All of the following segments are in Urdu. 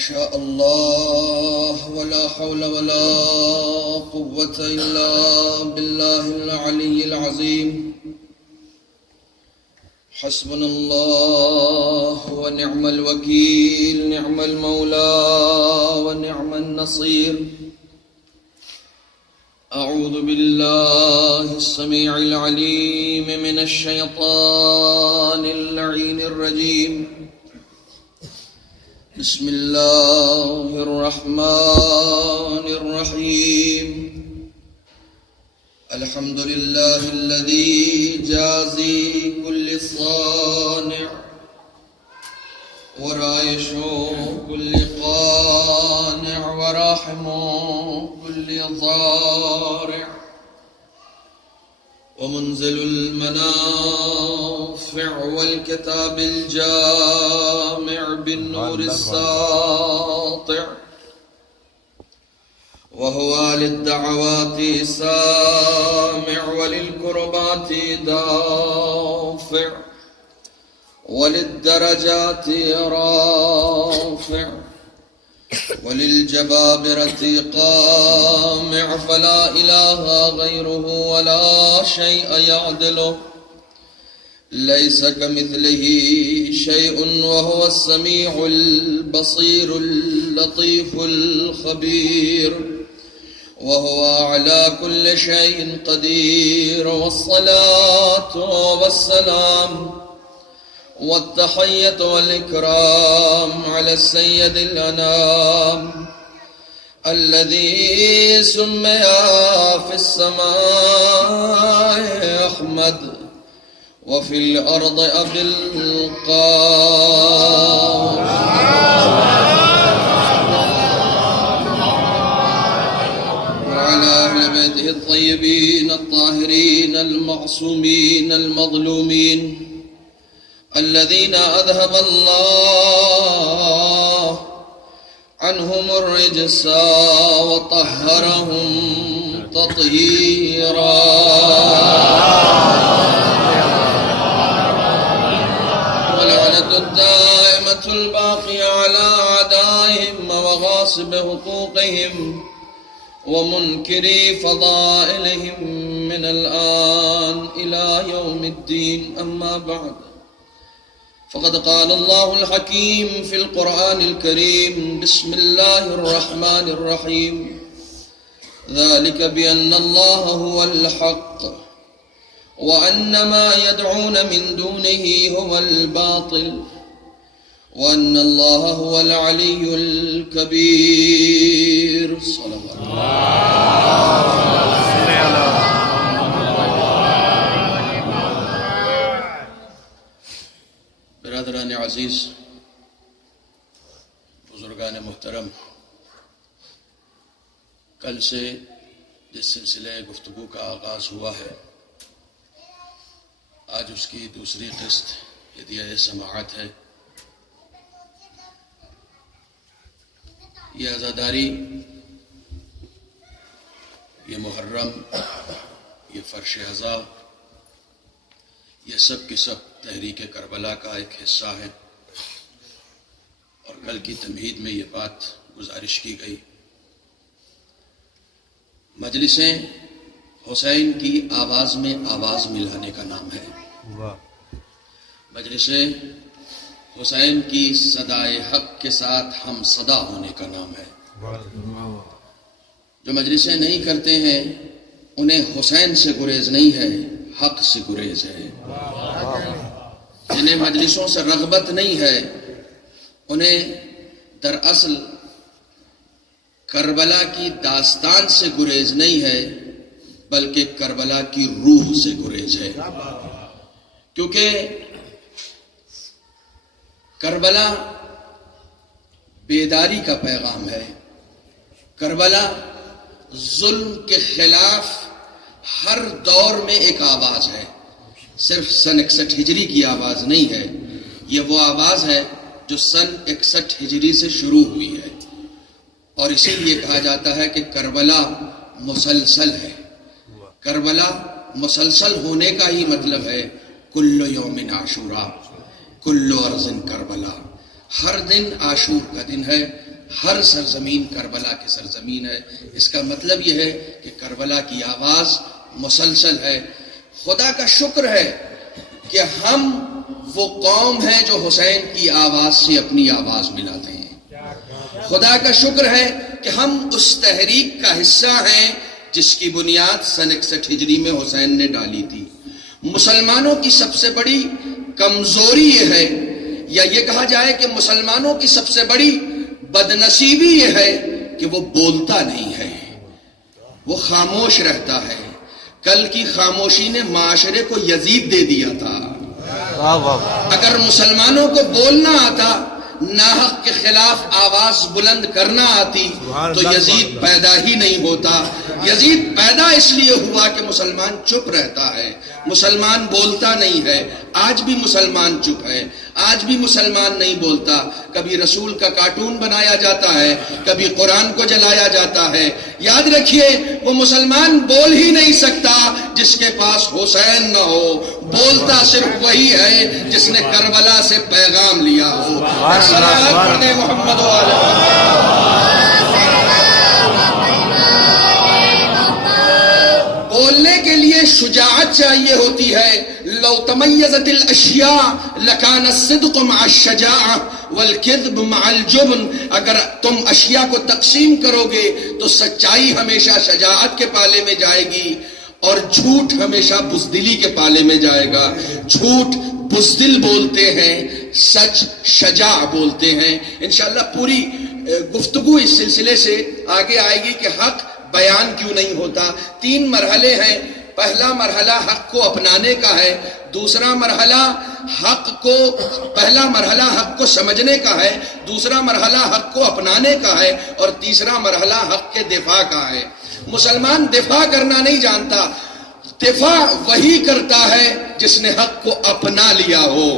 شاء الله ولا حول ولا قوة إلا بالله العلي العظيم. حسبنا الله ونعم الوكيل، نعم المولى ونعم النصير. أعوذ بالله السميع العليم من الشيطان اللعين الرجيم. بسم الله الرحمن الرحيم. الحمد لله الذي جازي كل صانع ورائش كل قانع وراحم كل ضارع ومنزل المنافع والكتاب الجامع بالنور الساطع، وهو للدعوات سامع وللكربات دافع وللدرجات رافع وللجبابرة قامع، فلا إله غيره ولا شيء يعدله، ليس كمثله شيء وهو السميع البصير اللطيف الخبير، وهو على كل شيء قدير. والصلاة والسلام والتحية والإكرام على السيد الأنام الذي سمي في السماء أحمد وفي الأرض أبي القاسم، وعلى أهل بيته الطيبين الطاهرين المعصومين المظلومين الذين أذهب الله عنهم الرجس وطهرهم تطهيرا. واللعنة الدائمة الباقية على أعدائهم وغاصب حقوقهم ومنكري فضائلهم من الآن إلى يوم الدين. أما بعد، فقد قال الله الحكيم في القرآن الكريم: بسم الله الرحمن الرحيم. ذلك بأن الله هو الحق وأن ما يدعون من دونه هو الباطل وأن الله هو العلي الكبير. صلى الله. برادران عزیز، بزرگان محترم، کل سے جس سلسلے گفتگو کا آغاز ہوا ہے، آج اس کی دوسری قسط ہدیہ سماعت ہے. یہ عزاداری، یہ محرم، یہ فرش عزا، یہ سب کی سب تحریک کربلا کا ایک حصہ ہے. اور کل کی تمہید میں یہ بات گزارش کی گئی، مجلسیں حسین کی آواز میں آواز ملانے کا نام ہے. مجلسیں حسین کی صدائے حق کے ساتھ ہم صدا ہونے کا نام ہے. جو مجلسیں نہیں کرتے ہیں انہیں حسین سے گریز نہیں ہے، حق سے گریز ہے. جنہیں مجلسوں سے رغبت نہیں ہے انہیں دراصل کربلا کی داستان سے گریز نہیں ہے بلکہ کربلا کی روح سے گریز ہے. کیونکہ کربلا بیداری کا پیغام ہے. کربلا ظلم کے خلاف ہر دور میں ایک آواز ہے. صرف سن 61 ہجری کی آواز نہیں ہے، یہ وہ آواز ہے جو سن 61 ہجری سے شروع ہوئی ہے. اور اسی لیے کہا جاتا ہے کہ کربلا مسلسل ہے. کربلا مسلسل ہونے کا ہی مطلب ہے کل یوم عاشورا کل ارض کربلا. ہر دن عاشور کا دن ہے، ہر سرزمین کربلا کی سرزمین ہے۔ اس کا مطلب یہ ہے کہ کربلا کی آواز مسلسل ہے۔ خدا کا شکر ہے کہ ہم وہ قوم ہیں جو حسین کی آواز سے اپنی آواز ملاتے ہیں۔ خدا کا شکر ہے کہ ہم اس تحریک کا حصہ ہیں جس کی بنیاد سن 61 ہجری میں حسین نے ڈالی تھی۔ مسلمانوں کی سب سے بڑی کمزوری یہ ہے، یا یہ کہا جائے کہ مسلمانوں کی سب سے بڑی بدنصیبی یہ ہے کہ وہ بولتا نہیں ہے، وہ خاموش رہتا ہے۔ کل کی خاموشی نے معاشرے کو یزید دے دیا تھا۔ اگر مسلمانوں کو بولنا آتا، ناحق کے خلاف آواز بلند کرنا آتی، تو یزید پیدا ہی نہیں ہوتا۔ یزید پیدا اس لیے ہوا کہ مسلمان چپ رہتا ہے، مسلمان بولتا نہیں ہے۔ آج بھی مسلمان چپ ہے، آج بھی مسلمان نہیں بولتا۔ کبھی رسول کا کارٹون بنایا جاتا ہے، کبھی قرآن کو جلایا جاتا ہے۔ یاد رکھیے، وہ مسلمان بول ہی نہیں سکتا جس کے پاس حسین نہ ہو۔ بولتا صرف وہی ہے جس نے کربلا سے پیغام لیا ہو۔ محمد بولنے کے لیے شجاعت چاہیے ہوتی ہے۔ لو تمیزت الاشیاء لکان الصدق مع الشجاعہ والکذب مع الجبن۔ اگر تم اشیاء کو تقسیم کرو گے تو سچائی ہمیشہ شجاعت کے پالے میں جائے گی اور جھوٹ ہمیشہ بزدلی کے پالے میں جائے گا۔ جھوٹ بزدل بولتے ہیں، سچ شجاع بولتے ہیں۔ انشاءاللہ پوری گفتگو اس سلسلے سے آگے آئے گی کہ حق بیان کیوں نہیں ہوتا۔ 3 مرحلے ہیں۔ پہلا مرحلہ حق کو اپنانے کا ہے، دوسرا مرحلہ پہلا مرحلہ حق کو سمجھنے کا ہے، دوسرا مرحلہ حق کو اپنانے کا ہے، اور تیسرا مرحلہ حق کے دفاع کا ہے۔ مسلمان دفاع کرنا نہیں جانتا، دفاع وہی کرتا ہے جس نے حق کو اپنا لیا ہو۔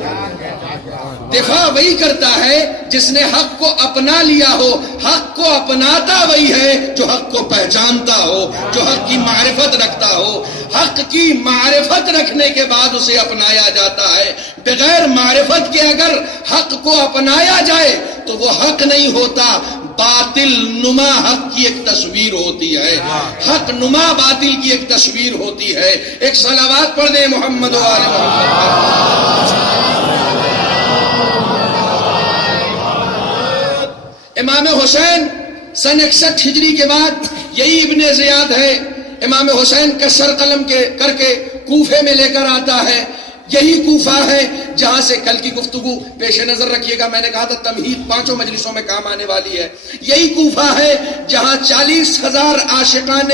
دفاع وہی کرتا ہے جس نے حق کو اپنا لیا ہو۔ حق کو اپناتا وہی ہے جو حق کو پہچانتا ہو، جو حق کی معرفت رکھتا ہو۔ حق کی معرفت رکھنے کے بعد اسے اپنایا جاتا ہے۔ بغیر معرفت کے اگر حق کو اپنایا جائے تو وہ حق نہیں ہوتا، باطل نما حق کی ایک تصویر ہوتی ہے۔ حق نما باطل کی ایک تصویر ہوتی ہے۔ ایک صلوات پڑھ دیں محمد و آل محمد۔ امام حسین سن 61 ہجری کے بعد یہی ابن زیاد ہے، امام حسین کا سر قلم کر کے کوفے میں لے کر آتا ہے۔ یہی کوفہ ہے جہاں سے کل کی گفتگو پیش نظر رکھیے گا، میں نے کہا تھا تمہید 5 مجلسوں میں کام آنے والی ہے۔ یہی کوفہ ہے جہاں 40,000 عاشقان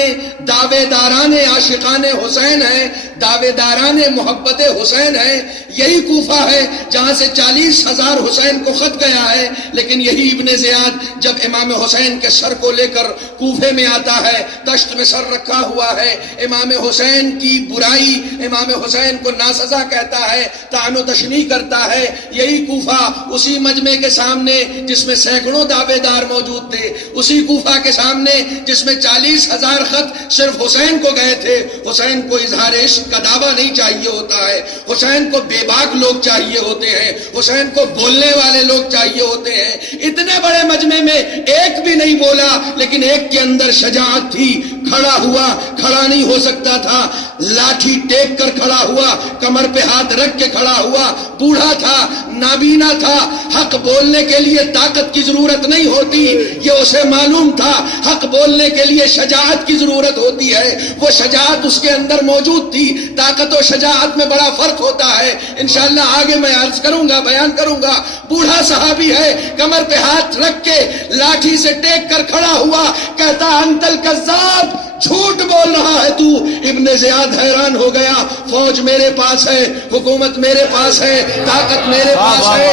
دعوے داران عاشقان حسین ہیں، دعوے داران محبت حسین ہیں۔ یہی کوفہ ہے جہاں سے 40,000 حسین کو خط گیا ہے، لیکن یہی ابن زیاد جب امام حسین کے سر کو لے کر کوفے میں آتا ہے، دشت میں سر رکھا ہوا ہے، امام حسین کی برائی، امام حسین کو ناسزا کہتا ہے، طعن و تشنیع کرتا ہے۔ یہی کوفہ اسی مجمع کے سامنے جس میں سینکڑوں دعوے دار موجود تھے، اسی کوفہ کے سامنے جس میں 40,000 خط صرف حسین کو گئے تھے۔ حسین کو اظہار عشق کا دعویٰ نہیں چاہیے ہوتا ہے، حسین کو بے باک لوگ چاہیے ہوتے ہیں، حسین کو بولنے والے لوگ چاہیے ہوتے ہیں۔ اتنے بڑے مجمع میں ایک بھی نہیں بولا، لیکن ایک کے اندر شجاعت تھی، کھڑا ہوا، کھڑا نہیں ہو سکتا تھا، لاٹھی ٹیک کر کھڑا ہوا، کمر پہ ہاتھ رکھ کے کھڑا ہوا، بوڑھا تھا، نابینا تھا۔ حق بولنے کے لیے طاقت کی ضرورت نہیں ہوتی، یہ اسے معلوم تھا۔ حق بولنے کے لیے شجاعت کی ضرورت ہوتی ہے، وہ شجاعت اس کے اندر موجود تھی۔ طاقت و شجاعت میں بڑا فرق ہوتا ہے، انشاءاللہ آگے میں عرض کروں گا، بیان کروں گا۔ بوڑھا صحابی ہے، کمر پہ ہاتھ رکھ کے لاٹھی سے ٹیک کر کھڑا ہوا، کہتا انت الکذاب، جھوٹ بول رہا ہے تو۔ ابن زیاد حیران ہو گیا، فوج میرے پاس ہے، حکومت میرے پاس ہے، طاقت میرے پاس ہے،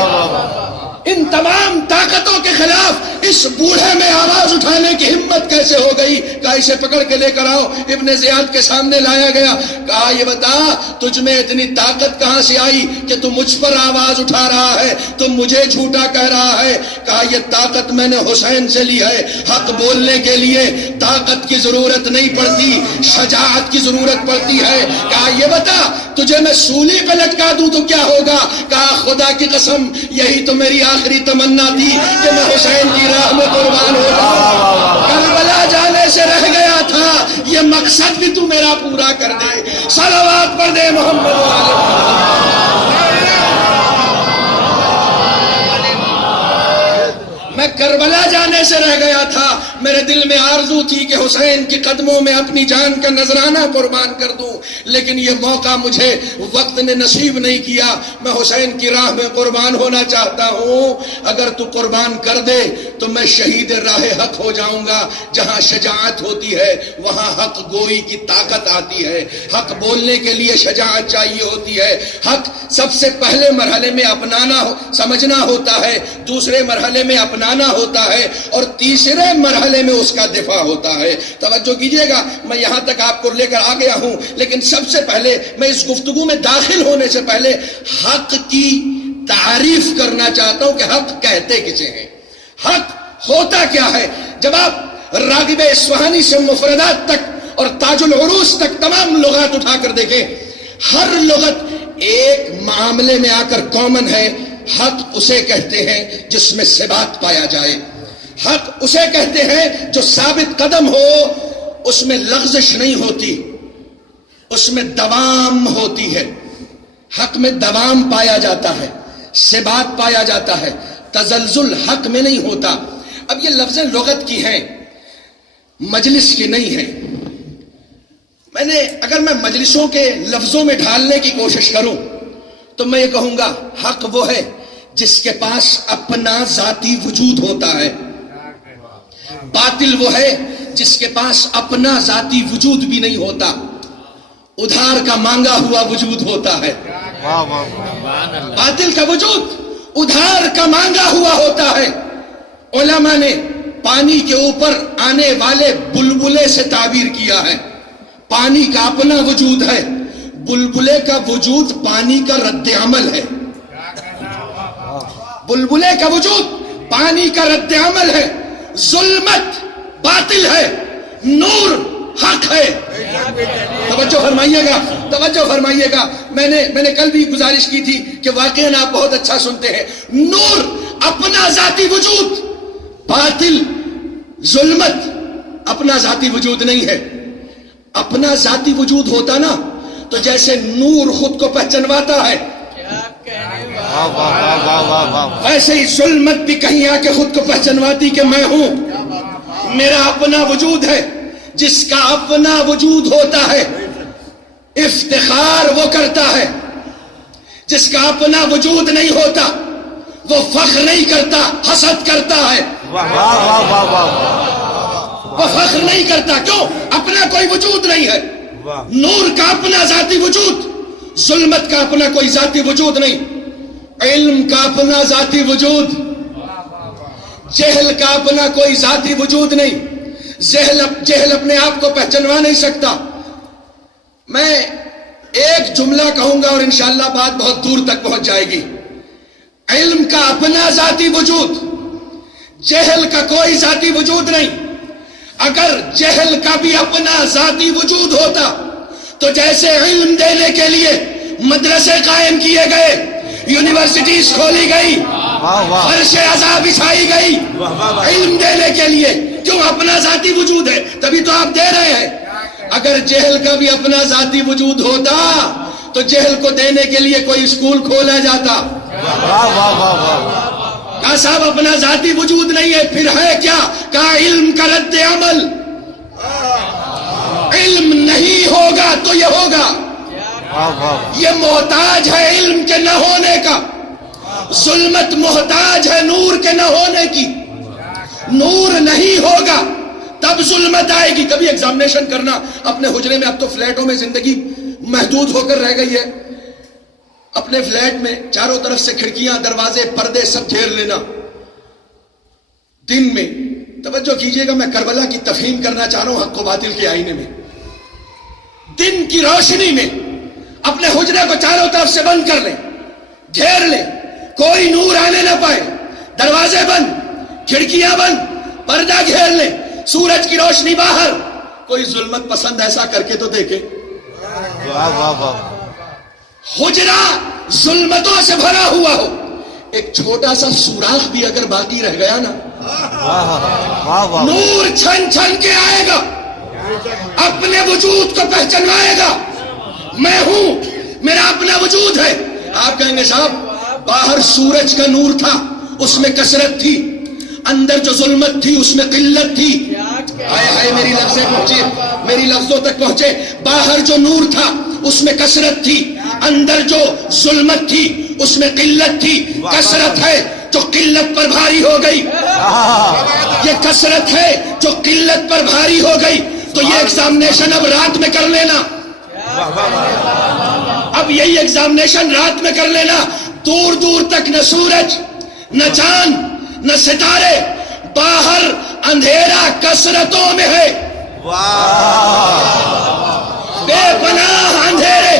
ان تمام طاقتوں کے خلاف اس بوڑھے میں آواز اٹھانے کی ہمت کیسے ہو گئی؟ کہا اسے پکڑ کے لے کر آؤ۔ ابن زیاد کے سامنے لایا گیا، کہا یہ بتا تجھ میں اتنی طاقت کہاں سے آئی کہ تم مجھ پر آواز اٹھا رہا ہے، تم مجھے جھوٹا کہہ رہا ہے؟ کہا یہ طاقت میں نے حسین سے لی ہے۔ حق بولنے کے لیے طاقت کی ضرورت نہیں پڑتی، شجاعت کی ضرورت پڑتی ہے۔ کہا یہ بتا تجھے میں سولی پہ لٹکا دوں تو کیا ہوگا؟ کہا خدا کی قسم یہی تو میری آخری تمنا تھی کہ میں حسین کی راہ میں قربان ہو جاؤں. کربلا جانے سے رہ گیا تھا, یہ مقصد بھی تو میرا پورا کر دے. صلوات پڑھ دے محمد والے. میں کربلا جانے سے رہ گیا تھا, میرے دل میں آرزو تھی کہ حسین کی قدموں میں اپنی جان کا نذرانہ قربان کر دوں, لیکن یہ موقع مجھے وقت نے نصیب نہیں کیا. میں حسین کی راہ میں قربان ہونا چاہتا ہوں. اگر تو قربان کر دے تو میں شہید راہ حق ہو جاؤں گا. جہاں شجاعت ہوتی ہے وہاں حق گوئی کی طاقت آتی ہے. حق بولنے کے لیے شجاعت چاہیے ہوتی ہے. حق سب سے پہلے مرحلے میں اپنانا سمجھنا ہوتا ہے, دوسرے مرحلے میں اپنانا ہوتا ہے, اور تیسرے مرحلے میں اس کا دفاع ہوتا ہے. توجہ کیجئے گا, میں یہاں تک آپ کو لے کر آ گیا ہوں, لیکن سب سے پہلے میں اس گفتگو میں داخل ہونے سے پہلے حق کی تعریف کرنا چاہتا ہوں کہ حق کہتے کسے ہیں, حق ہوتا کیا ہے. جب آپ راغب اصفہانی سے مفردات تک اور تاج العروض تک تمام لغات اٹھا کر دیکھیں, ہر لغت ایک معاملے میں آ کر کامن ہے. حق اسے کہتے ہیں جس میں ثبات پایا جائے. حق اسے کہتے ہیں جو ثابت قدم ہو, اس میں لغزش نہیں ہوتی, اس میں دوام ہوتی ہے. حق میں دوام پایا جاتا ہے, ثبات پایا جاتا ہے, تزلزل حق میں نہیں ہوتا. اب یہ لفظیں لغت کی ہیں, مجلس کی نہیں ہیں. اگر میں مجلسوں کے لفظوں میں ڈھالنے کی کوشش کروں تو میں یہ کہوں گا حق وہ ہے جس کے پاس اپنا ذاتی وجود ہوتا ہے. باطل وہ ہے جس کے پاس اپنا ذاتی وجود بھی نہیں ہوتا, ادھار کا مانگا ہوا وجود ہوتا ہے. باطل کا وجود ادھار کا مانگا ہوا ہوتا ہے. علماء نے پانی کے اوپر آنے والے بلبلے سے تعبیر کیا ہے. پانی کا اپنا وجود ہے, بلبلے کا وجود پانی کا رد عمل ہے. بلبلے کا وجود پانی کا رد عمل ہے. ظلمت باطل ہے, نور حق ہے. توجہ فرمائیے گا, توجہ فرمائیے گا. میں نے کل بھی گزارش کی تھی کہ واقعاً آپ بہت اچھا سنتے ہیں. نور اپنا ذاتی وجود, باطل ظلمت اپنا ذاتی وجود نہیں ہے. اپنا ذاتی وجود ہوتا نا تو جیسے نور خود کو پہچانواتا ہے, ویسے ہی ظلمت بھی کہیں آ کے خود کو پہچانواتی کہ میں ہوں, میرا اپنا وجود ہے. جس کا اپنا وجود ہوتا ہے افتخار وہ کرتا ہے, جس کا اپنا وجود نہیں ہوتا وہ فخر نہیں کرتا, حسد کرتا ہے. وہ فخر نہیں کرتا, کیوں؟ اپنا کوئی وجود نہیں ہے. نور کا اپنا ذاتی وجود, ظلمت کا اپنا کوئی ذاتی وجود نہیں. علم کا اپنا ذاتی وجود, جہل کا اپنا کوئی ذاتی وجود نہیں. جہل اپنے آپ کو پہچانوا نہیں سکتا. میں ایک جملہ کہوں گا اور انشاءاللہ بات بہت دور تک پہنچ جائے گی. علم کا اپنا ذاتی وجود, جہل کا کوئی ذاتی وجود نہیں. اگر جہل کا بھی اپنا ذاتی وجود ہوتا تو جیسے علم دینے کے لیے مدرسے قائم کیے گئے, یونیورسٹیز کھولی گئی, فرش عزا بچھائی گئی علم دینے کے لیے, کیوں؟ اپنا ذاتی وجود ہے, تبھی تو آپ دے رہے ہیں. اگر جہل کا بھی اپنا ذاتی وجود ہوتا تو جہل کو دینے کے لیے کوئی اسکول کھولا جاتا. کہا صاحب اپنا ذاتی وجود نہیں ہے, پھر ہے کیا؟ کہا علم کا رد عمل. علم نہیں ہوگا تو یہ ہوگا. یہ محتاج ہے علم کے نہ ہونے کا. ظلمت محتاج ہے نور کے نہ ہونے کی. نور نہیں ہوگا تب ظلمت آئے گی. کبھی ایگزامینیشن کرنا اپنے حجرے میں, اب تو فلیٹوں میں زندگی محدود ہو کر رہ گئی ہے. اپنے فلیٹ میں چاروں طرف سے کھڑکیاں, دروازے, پردے سب گھیر لینا. دن میں توجہ کیجئے گا, میں کربلا کی تفہیم کرنا چاہ رہا ہوں حق و باطل کے آئینے میں. دن کی روشنی میں اپنے حجرے کو چاروں طرف سے بند کر لیں, گھیر لیں, کوئی نور آنے نہ پائے. دروازے بند, کھڑکیاں بند, پردہ گھیر لیں, سورج کی روشنی باہر. کوئی ظلمت پسند ایسا کر کے تو دیکھے. حجرہ ظلمتوں سے بھرا ہوا ہو, ایک چھوٹا سا سوراخ بھی اگر باقی رہ گیا نا، نور چھن چھن کے آئے گا، اپنے وجود کو پہچانوائے گا، میں ہوں، میرا اپنا وجود ہے۔ آپ کہیں گے صاحب باہر سورج کا نور تھا، اس میں کثرت تھی، اندر جو ظلمت تھی اس میں قلت تھی۔ ہائے ہائے میری لفظیں پہنچے، میری لفظوں تک پہنچے۔ باہر جو نور تھا اس میں کثرت تھی، اندر جو ظلمت تھی اس میں قلت تھی۔ کثرت ہے جو قلت پر بھاری ہو گئی، یہ کثرت ہے جو قلت پر بھاری ہو گئی۔ تو یہ ایگزامینیشن اب رات میں کر لینا، اب یہی ایگزامینیشن رات میں کر لینا۔ دور دور تک نہ سورج نہ چاند نہ ستارے، باہر اندھیرا کثرتوں میں ہے، بے پناہ اندھیرے،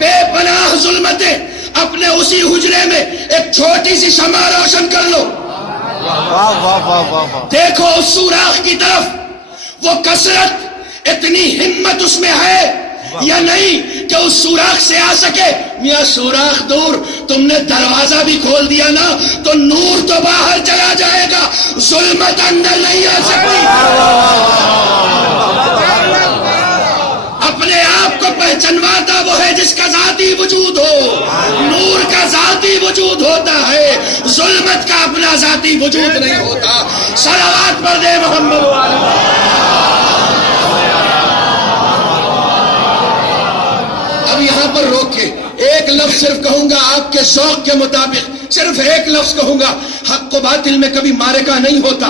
بے پناہ ظلمتیں۔ اپنے اسی حجرے میں ایک چھوٹی سی شمع روشن کر لو، دیکھو اس سوراخ کی طرف، وہ کثرت اتنی ہمت اس میں ہے یا نہیں کہ اس سوراخ سے آ سکے؟ میاں سوراخ دور، تم نے دروازہ بھی کھول دیا نا تو نور تو باہر چلا جائے گا، ظلمت اندر نہیں آ سکتی۔ اپنے آپ کو پہچانواتا وہ ہے جس کا ذاتی وجود ہو، نور کا ذاتی وجود ہوتا ہے، ظلمت کا اپنا ذاتی وجود نہیں ہوتا۔ صلوات پر دے محمد اب یہاں پر روک کے ایک لفظ صرف کہوں گا آپ کے ذوق کے مطابق، صرف ایک لفظ کہوں گا۔ حق و باطل میں کبھی معرکہ نہیں ہوتا،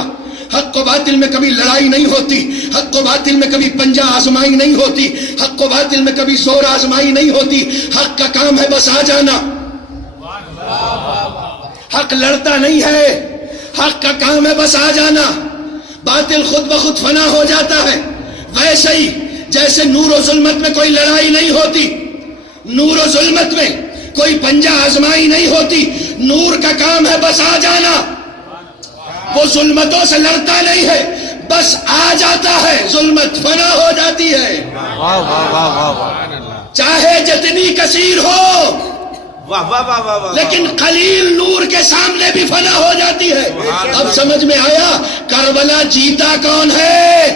حق و باطل میں کبھی لڑائی نہیں ہوتی، حق و باطل میں کبھی پنجہ آزمائی نہیں ہوتی، حق و باطل میں کبھی زور آزمائی نہیں ہوتی۔ حق کا کام ہے بس آ جانا، حق لڑتا نہیں ہے، حق کا کام ہے بس آ جانا۔ باطل خود بخود فنا ہو جاتا ہے، ویسے ہی جیسے نور و ظلمت میں کوئی لڑائی نہیں ہوتی، نور و ظلمت میں کوئی پنجہ آزمائی نہیں ہوتی، نور کا کام ہے بس آ جانا۔ وہ ظلمتوں سے لڑتا نہیں ہے، بس آ جاتا ہے، ظلمت فنا ہو جاتی ہے، چاہے جتنی کثیر ہو، لیکن قلیل نور کے سامنے بھی فنا ہو جاتی ہے۔ اب سمجھ میں آیا کربلا جیتا کون ہے؟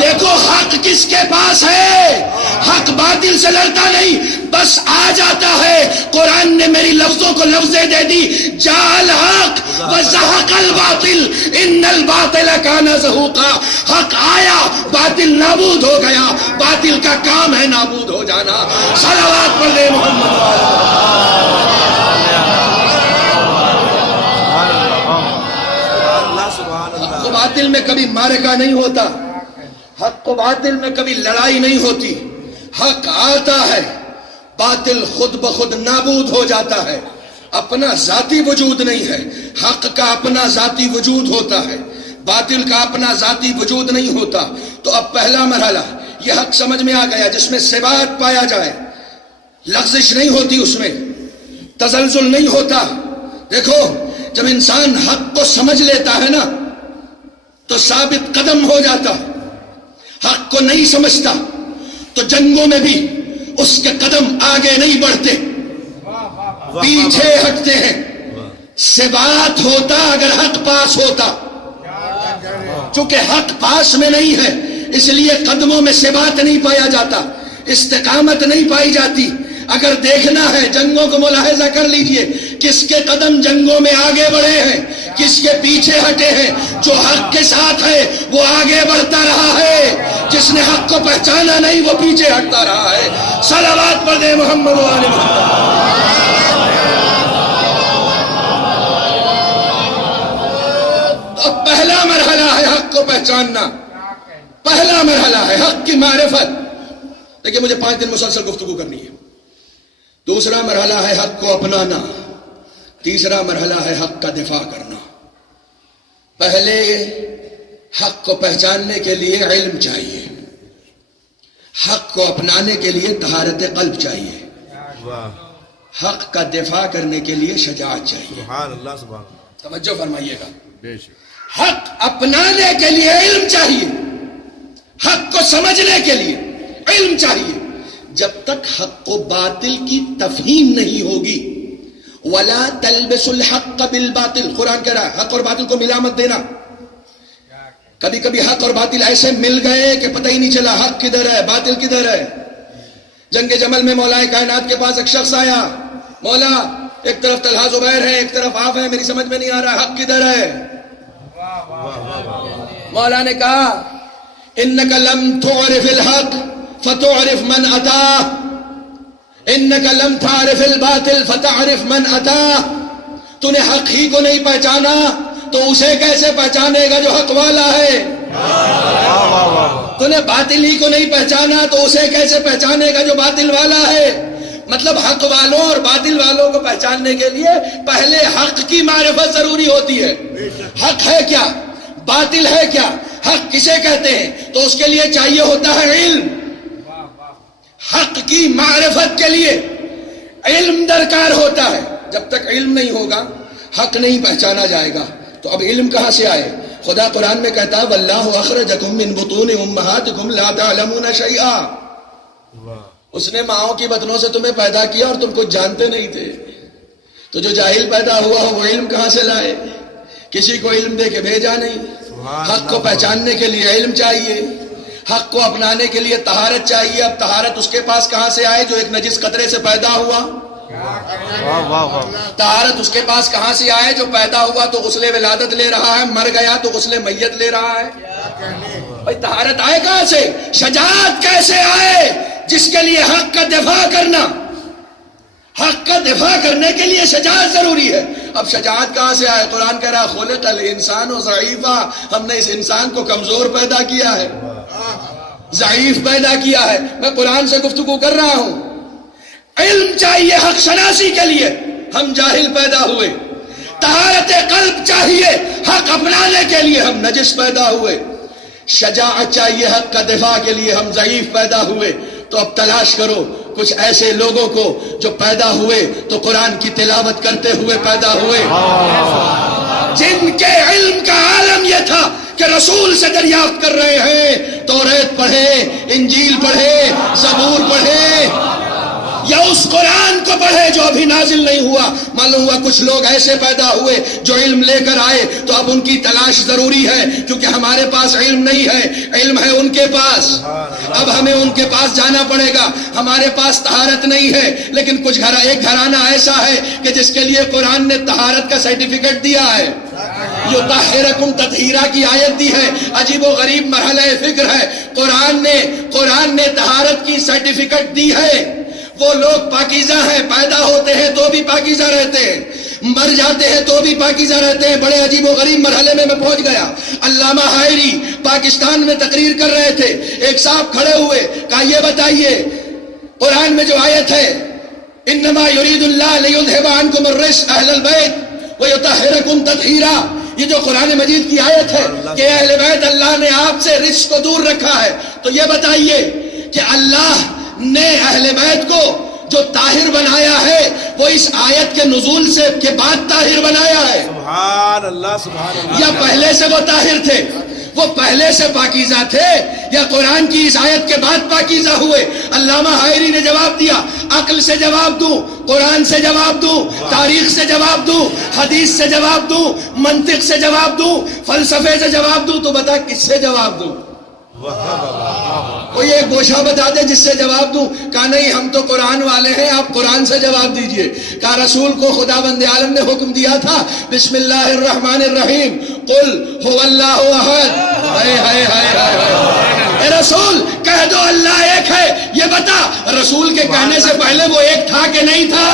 دیکھو حق کس کے پاس ہے، حق باطل سے لڑتا نہیں، بس آ جاتا ہے۔ قرآن نے میری لفظوں کو لفظیں دے دی، جاء الحق وزهق الباطل ان الباطل کان زہوقا۔ حق آیا، باطل نابود ہو گیا، باطل کا کام ہے نابود ہو جانا۔ صلوات پر دے محمد۔ حق و باطل میں کبھی معرکہ نہیں ہوتا، حق و باطل میں کبھی لڑائی نہیں ہوتی۔ حق آتا ہے، باطل خود بخود نابود ہو جاتا ہے، اپنا ذاتی وجود نہیں ہے۔ حق کا اپنا ذاتی وجود ہوتا ہے، باطل کا اپنا ذاتی وجود نہیں ہوتا۔ تو اب پہلا مرحلہ یہ حق سمجھ میں آ گیا، جس میں ثبات پایا جائے، لغزش نہیں ہوتی، اس میں تزلزل نہیں ہوتا۔ دیکھو جب انسان حق کو سمجھ لیتا ہے نا تو ثابت قدم ہو جاتا ہے۔ حق کو نہیں سمجھتا تو جنگوں میں بھی اس کے قدم آگے نہیں بڑھتے، پیچھے ہٹتے ہیں۔ ثبات ہوتا اگر حق پاس ہوتا، چونکہ حق پاس میں نہیں ہے اس لیے قدموں میں ثبات نہیں پایا جاتا، استقامت نہیں پائی جاتی۔ اگر دیکھنا ہے جنگوں کو ملاحظہ کر لیجئے، کس کے قدم جنگوں میں آگے بڑھے ہیں، کس کے پیچھے ہٹے ہیں۔ جو حق کے ساتھ ہے وہ آگے بڑھتا رہا ہے، جس نے حق کو پہچانا نہیں وہ پیچھے ہٹتا رہا ہے۔ صلوات پر دے محمد و آل محمد۔ اب پہلا مرحلہ ہے حق کو پہچاننا، پہلا مرحلہ ہے حق کی معرفت۔ دیکھیں مجھے 5 دن مسلسل گفتگو کرنی ہے۔ دوسرا مرحلہ ہے حق کو اپنانا، تیسرا مرحلہ ہے حق کا دفاع کرنا۔ پہلے حق کو پہچاننے کے لیے علم چاہیے، حق کو اپنانے کے لیے طہارت قلب چاہیے، حق کا دفاع کرنے کے لیے شجاعت چاہیے۔ سبحان اللہ، سبحان توجہ فرمائیے گا۔ حق اپنانے کے لیے علم چاہیے، حق کو سمجھنے کے لیے علم چاہیے۔ جب تک حق و باطل کی تفہیم نہیں ہوگی وَلَا تَلْبِسُ الْحَقَّ بِالْبَاطِلِ، قرآن کہہ رہا ہے حق اور باطل کو ملا مت دینا. کبھی کبھی حق اور باطل ایسے مل گئے کہ پتہ ہی نہیں چلا حق کدھر ہے باطل کدھر ہے. جنگ جمل میں مولا کائنات کے پاس ایک شخص آیا، مولا ایک طرف طلحہ زبیر ہے ایک طرف آپ ہے، میری سمجھ میں نہیں آ رہا حق کدھر ہے. مولا نے کہا انک لم تعرف الحق فتعرف من اتاہ، انک لم تعرف الباطل فتعرف من اتاہ. تو نے حق ہی کو نہیں پہچانا تو اسے کیسے پہچانے گا جو حق والا ہے. تو نے باطل ہی کو نہیں پہچانا تو اسے کیسے پہچانے گا جو باطل والا ہے. مطلب حق والوں اور باطل والوں کو پہچاننے کے لیے پہلے حق کی معرفت ضروری ہوتی ہے. حق ہے کیا، باطل ہے کیا، حق کسے کہتے ہیں، تو اس کے لیے چاہیے ہوتا ہے علم. حق کی معرفت کے لیے علم درکار ہوتا ہے. جب تک علم نہیں ہوگا حق نہیں پہچانا جائے گا. تو اب علم کہاں سے آئے؟ خدا قرآن میں کہتا ہے واللہ اخرجکم من بطون امہاتکم لا تعلمون شیئا. اس نے ماؤں کی بطنوں سے تمہیں پیدا کیا اور تم کچھ جانتے نہیں تھے. تو جو جاہل پیدا ہوا ہو وہ علم کہاں سے لائے؟ کسی کو علم دے کے بھیجا نہیں. حق کو پہچاننے کے لیے علم چاہیے، حق کو اپنانے کے لیے طہارت چاہیے. اب طہارت اس کے پاس کہاں سے آئے جو ایک نجس قطرے سے پیدا ہوا؟ طہارت اس کے پاس کہاں سے آئے جو پیدا ہوا تو غسل ولادت لے رہا ہے، مر گیا تو غسل میت لے رہا ہے. بھائی طہارت آئے کہاں سے؟ شجاعت کیسے آئے جس کے لیے حق کا دفاع کرنا، حق کا دفاع کرنے کے لیے شجاعت ضروری ہے. اب شجاعت کہاں سے آئے؟ قرآن کہہ رہا خلق الانسان ضعیفا، ہم نے اس انسان کو کمزور پیدا کیا ہے، ضعیف پیدا کیا ہے. میں قرآن سے گفتگو کر رہا ہوں. علم چاہیے حق شناسی کے لیے، ہم جاہل پیدا ہوئے. طہارت قلب چاہیے حق اپنانے کے لیے، ہم نجس پیدا ہوئے. شجاعت چاہیے حق کا دفاع کے لیے، ہم ضعیف پیدا ہوئے. تو اب تلاش کرو کچھ ایسے لوگوں کو جو پیدا ہوئے تو قرآن کی تلاوت کرتے ہوئے پیدا ہوئے، جن کے علم کا عالم یہ تھا کہ رسول سے دریافت کر رہے ہیں. توریت پڑھیں، انجیل پڑھیں، زبور پڑھیں، یا اس قرآن کو پڑھے جو ابھی نازل نہیں ہوا. معلوم ہوا کچھ لوگ ایسے پیدا ہوئے جو علم لے کر آئے، تو اب ان کی تلاش ضروری ہے کیونکہ ہمارے پاس علم نہیں ہے، علم ہے ان کے پاس. اب ہمیں ان کے پاس جانا پڑے گا. ہمارے پاس طہارت نہیں ہے لیکن کچھ ایک گھرانہ ایسا ہے کہ جس کے لیے قرآن نے طہارت کا سرٹیفکیٹ دیا ہے. یطہرکم تطہیرا کی آیت دی ہے. عجیب و غریب مرحلہ فکر ہے. قرآن نے طہارت کی سرٹیفکیٹ دی ہے. وہ لوگ پاکیزہ ہیں، پیدا ہوتے ہیں تو بھی پاکیزہ رہتے ہیں، مر جاتے ہیں تو بھی پاکیزہ رہتے ہیں. بڑے عجیب و غریب مرحلے میں پہنچ گیا. علامہ حائری پاکستان میں تقریر کر رہے تھے. ایک صاحب کھڑے ہوئے، کہا یہ بتائیے قرآن میں جو آیت ہے انما یرید اللہ لیذھب عنکم الرجس اہل البیت ویطہرکم تطہیرا، یہ جو قرآن مجید کی آیت ہے کہ اہل بیت اللہ نے آپ سے رجس کو دور رکھا ہے، تو یہ بتائیے کہ اللہ نے اہل بیت کو جو طاہر بنایا ہے وہ اس آیت کے نزول سے کے بعد طاہر بنایا ہے؟ سبحان اللہ سبحان اللہ. یا پہلے سے وہ طاہر تھے؟ وہ پہلے سے پاکیزہ تھے یا قرآن کی اس آیت کے بعد پاکیزہ ہوئے؟ علامہ حائری نے جواب دیا، عقل سے جواب دوں، قرآن سے جواب دوں، تاریخ سے جواب دوں، حدیث سے جواب دوں، منطق سے جواب دوں، فلسفے سے جواب دوں، تو بتا کس سے جواب دوں؟ کوئی ایک گوشہ بتا دے جس سے جواب دوں. کہا نہیں ہم تو قرآن والے ہیں، آپ قرآن سے جواب دیجئے. کہا رسول کو خدا بند عالم نے حکم دیا تھا بسم اللہ الرحمن الرحیم قل هو اللہ احد. اے رسول کہہ دو اللہ ایک ہے. یہ بتا رسول کے کہنے سے پہلے وہ ایک تھا کہ نہیں تھا؟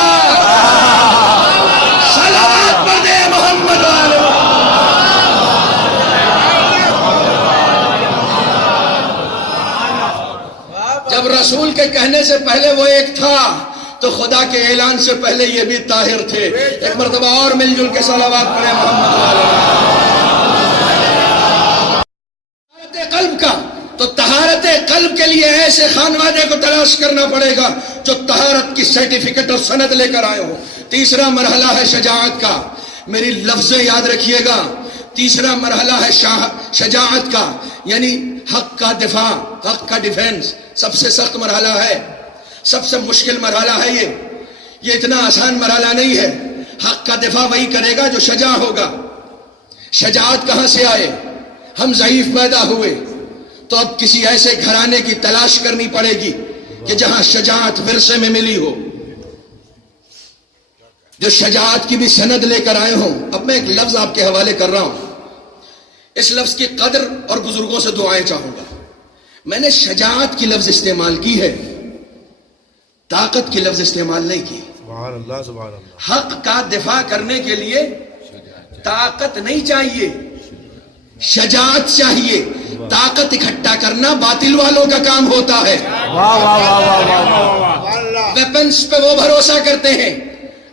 صلوات پڑھ دے محمد والے. جب رسول کے کہنے سے پہلے وہ ایک تھا تو خدا کے اعلان سے پہلے یہ بھی طاہر تھے. ایک مرتبہ اور مل جل کے صلوات پڑھے محمد والے. طہارت قلب کا، تو طہارت قلب کے لیے ایسے خانوادے کو تلاش کرنا پڑے گا جو طہارت کی سرٹیفکیٹ اور سند لے کر آئے ہو. تیسرا مرحلہ ہے شجاعت کا. میری لفظیں یاد رکھیے گا. تیسرا مرحلہ ہے شجاعت کا، یعنی حق کا دفاع، حق کا ڈیفینس. سب سے سخت مرحلہ ہے، سب سے مشکل مرحلہ ہے. یہ اتنا آسان مرحلہ نہیں ہے. حق کا دفاع وہی کرے گا جو شجاع ہوگا. شجاعت کہاں سے آئے؟ ہم ضعیف پیدا ہوئے تو اب کسی ایسے گھرانے کی تلاش کرنی پڑے گی کہ جہاں شجاعت ورثے میں ملی ہو, جو شجاعت کی بھی سند لے کر آئے ہوں. اب میں ایک لفظ آپ کے حوالے کر رہا ہوں, اس لفظ کی قدر اور بزرگوں سے دعائیں چاہوں گا. میں نے شجاعت کی لفظ استعمال کی ہے, طاقت کی لفظ استعمال نہیں کی. سبحان اللہ سبحان اللہ. حق کا دفاع کرنے کے لیے طاقت نہیں چاہیے, شجاعت چاہیے. طاقت اکٹھا کرنا باطل والوں کا کام ہوتا ہے. واہ واہ واہ واہ واہ. ویپنز پہ وہ بھروسہ کرتے ہیں,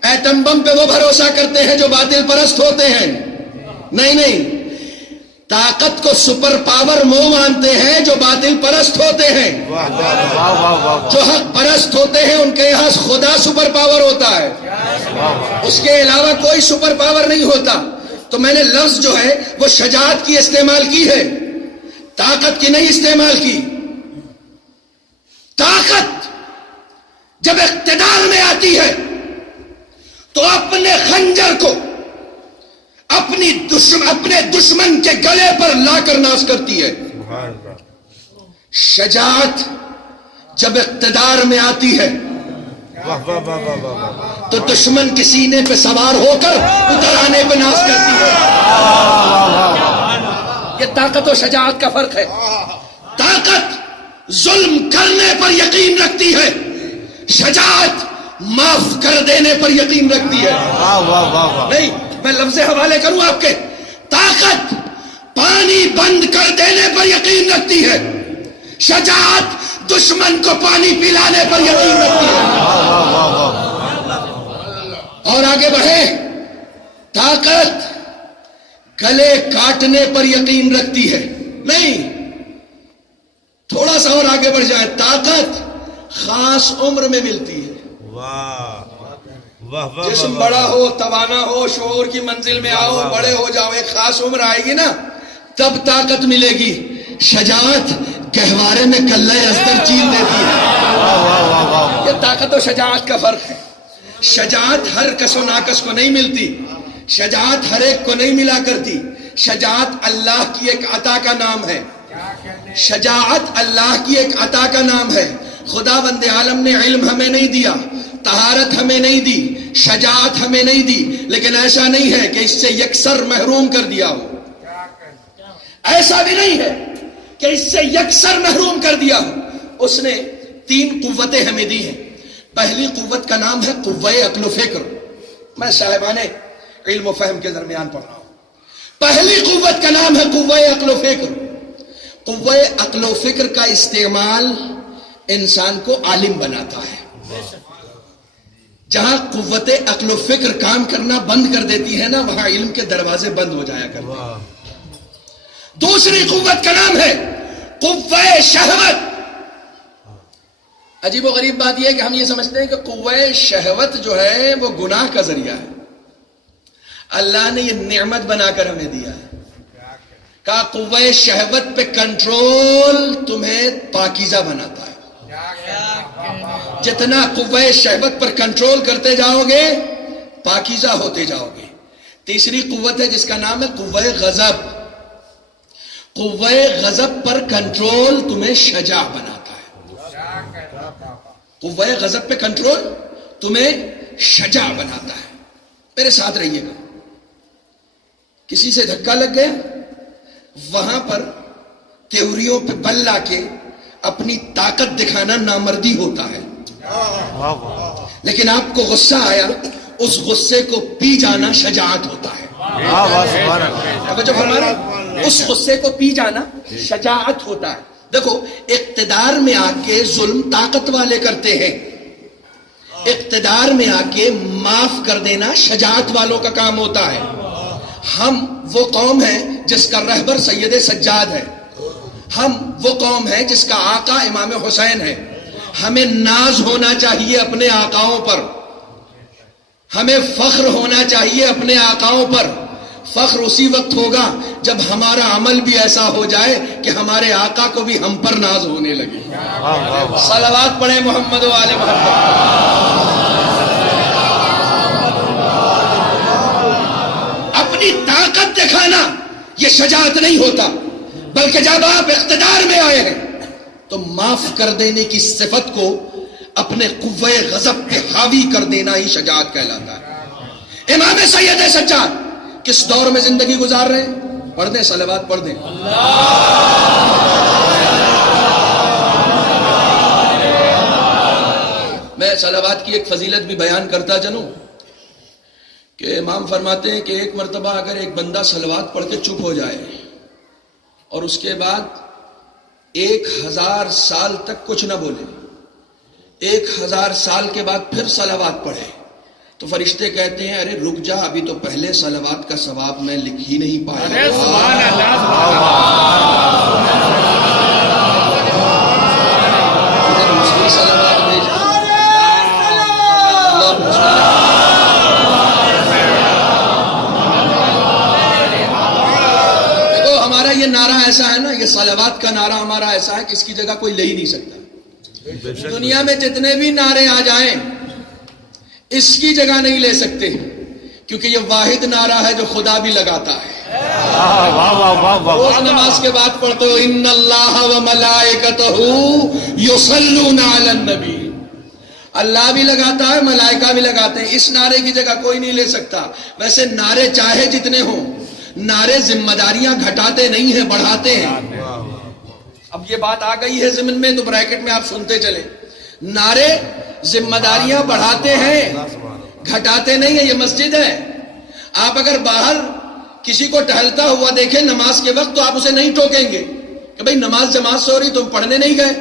ایٹم بم پہ وہ بھروسہ کرتے ہیں جو باطل پرست ہوتے ہیں. نہیں, طاقت کو سپر پاور وہ مانتے ہیں جو باطل پرست ہوتے ہیں. جو حق پرست ہوتے ہیں ان کے یہاں خدا سپر پاور ہوتا ہے, اس کے علاوہ کوئی سپر پاور نہیں ہوتا. تو میں نے لفظ جو ہے وہ شجاعت کی استعمال کی ہے, طاقت کی نہیں استعمال کی. طاقت جب اقتدار میں آتی ہے تو اپنے خنجر کو اپنے دشمن کے گلے پر لا کر ناز کرتی ہے. شجاعت جب اقتدار میں آتی ہے تو دشمن کے سینے پہ سوار ہو کر اتر آنے پہ ناز کرتی ہے. یہ طاقت و شجاعت کا فرق ہے. طاقت ظلم کرنے پر یقین رکھتی ہے, شجاعت معاف کر دینے پر یقین رکھتی ہے. نہیں, میں لفظ حوالے کروں آپ کے. طاقت پانی بند کر دینے پر یقین رکھتی ہے, شجاعت دشمن کو پانی پلانے پر یقین رکھتی ہے. اور آگے بڑھے, طاقت گلے کاٹنے پر یقین رکھتی ہے. نہیں, تھوڑا سا اور آگے بڑھ جائے. طاقت خاص عمر میں ملتی ہے. جسم بڑا ہو, توانا ہو, شعور کی منزل میں آؤ, بڑے ہو جاؤ, ایک خاص عمر آئے گی نا تب طاقت ملے گی. شجاعت گہوارے میں کلہ ازدر چیل دیتی ہے. یہ طاقت و شجاعت کا فرق ہے. شجاعت ہر کس و ناکس کو نہیں ملتی, شجاعت ہر ایک کو نہیں ملا کرتی. شجاعت اللہ کی ایک عطا کا نام ہے. شجاعت اللہ کی ایک عطا کا نام ہے. خدا بند عالم نے علم ہمیں نہیں دیا, طہارت ہمیں نہیں دی, شجاعت ہمیں نہیں دی, لیکن ایسا نہیں ہے کہ اس سے یکسر محروم کر دیا ہو. ایسا بھی نہیں ہے کہ اس سے یکسر محروم کر دیا ہو. اس نے 3 قوتیں ہمیں دی ہیں. پہلی قوت کا نام ہے قوہ عقل و فکر. میں صاحبان علم و فہم کے درمیان پڑھ رہا ہوں. پہلی قوت کا نام ہے قوہ عقل و فکر. قوہ عقل و فکر کا استعمال انسان کو عالم بناتا ہے. جہاں قوت عقل و فکر کام کرنا بند کر دیتی ہے نا, وہاں علم کے دروازے بند ہو جایا کرتے ہیں. دوسری قوت کا نام ہے قوہ شہوت. عجیب و غریب بات یہ ہے کہ ہم یہ سمجھتے ہیں کہ قوہ شہوت جو ہے وہ گناہ کا ذریعہ ہے. اللہ نے یہ نعمت بنا کر ہمیں دیا ہے. کہا قوہ شہوت پہ کنٹرول تمہیں پاکیزہ بناتا ہے. جتنا قوہ شہوت پر کنٹرول کرتے جاؤ گے پاکیزہ ہوتے جاؤ گے. تیسری قوت ہے جس کا نام ہے قوہ غضب. قوہ غضب پر کنٹرول تمہیں شجاع بناتا ہے. قوہ غضب پہ کنٹرول تمہیں شجاع بناتا ہے. میرے ساتھ رہیے گا. کسی سے دھکا لگ گیا, وہاں پر تیوریوں پہ بل لا کے اپنی طاقت دکھانا نامردی ہوتا ہے. لیکن آپ کو غصہ آیا, اس غصے کو پی جانا شجاعت ہوتا ہے. جو ہمارا اس غصے کو پی جانا شجاعت ہوتا ہے. دیکھو, اقتدار میں آ کے ظلم طاقت والے کرتے ہیں, اقتدار میں آ کے معاف کر دینا شجاعت والوں کا کام ہوتا ہے. ہم وہ قوم ہے جس کا رہبر سید سجاد ہے. ہم وہ قوم ہے جس کا آقا امام حسین ہے. ہمیں ناز ہونا چاہیے اپنے آقاؤں پر, ہمیں فخر ہونا چاہیے اپنے آقاؤں پر. فخر اسی وقت ہوگا جب ہمارا عمل بھی ایسا ہو جائے کہ ہمارے آقا کو بھی ہم پر ناز ہونے لگے. صلوات پڑھیں محمد و آل محمد. اپنی طاقت دکھانا یہ شجاعت نہیں ہوتا، بلکہ جب آپ اقتدار میں آئے ہیں تو معاف کر دینے کی صفت کو اپنے قوہ غضب پہ حاوی کر دینا ہی شجاعت کہلاتا ہے۔ امام سید سجاد کس دور میں زندگی گزار رہے ہیں؟ پڑھ دیں صلوات پڑھ دیں۔ میں صلوات کی ایک فضیلت بھی بیان کرتا چلوں کہ امام فرماتے ہیں کہ ایک مرتبہ اگر ایک بندہ صلوات پڑھ کے چپ ہو جائے اور اس کے بعد 1000 سال تک کچھ نہ بولے، 1000 سال کے بعد پھر صلوات پڑھے، تو فرشتے کہتے ہیں ارے رک جا، ابھی تو پہلے صلوات کا ثواب میں لکھ ہی نہیں پایا۔ دیکھو ہمارا یہ نعرہ ایسا ہے نا، یہ صلوات کا نعرہ ہمارا ایسا ہے کہ اس کی جگہ کوئی لے ہی نہیں سکتا۔ دنیا میں جتنے بھی نعرے آ جائیں اس کی جگہ نہیں لے سکتے، کیونکہ یہ واحد نعرہ ہے جو خدا بھی لگاتا ہے۔ روز نماز کے بعد پڑھتے ہو ان اللہ و ملائکتہ یصلون علی النبی، اللہ بھی لگاتا ہے، ملائکہ بھی لگاتے ہیں، اس نعرے کی جگہ کوئی نہیں لے سکتا۔ ویسے نعرے چاہے جتنے ہوں، نعرے ذمہ داریاں گھٹاتے نہیں ہیں، بڑھاتے ہیں۔ اب یہ بات آ گئی ہے ضمن میں تو بریکٹ میں آپ سنتے چلیں، نعرے ذمہ داریاں بڑھاتے ہیں، گھٹاتے نہیں ہیں۔ یہ مسجد ہے، آپ اگر باہر کسی کو ٹہلتا ہوا دیکھیں نماز کے وقت تو آپ اسے نہیں ٹوکیں گے کہ بھئی نماز جماعت سے ہو رہی تم پڑھنے نہیں گئے،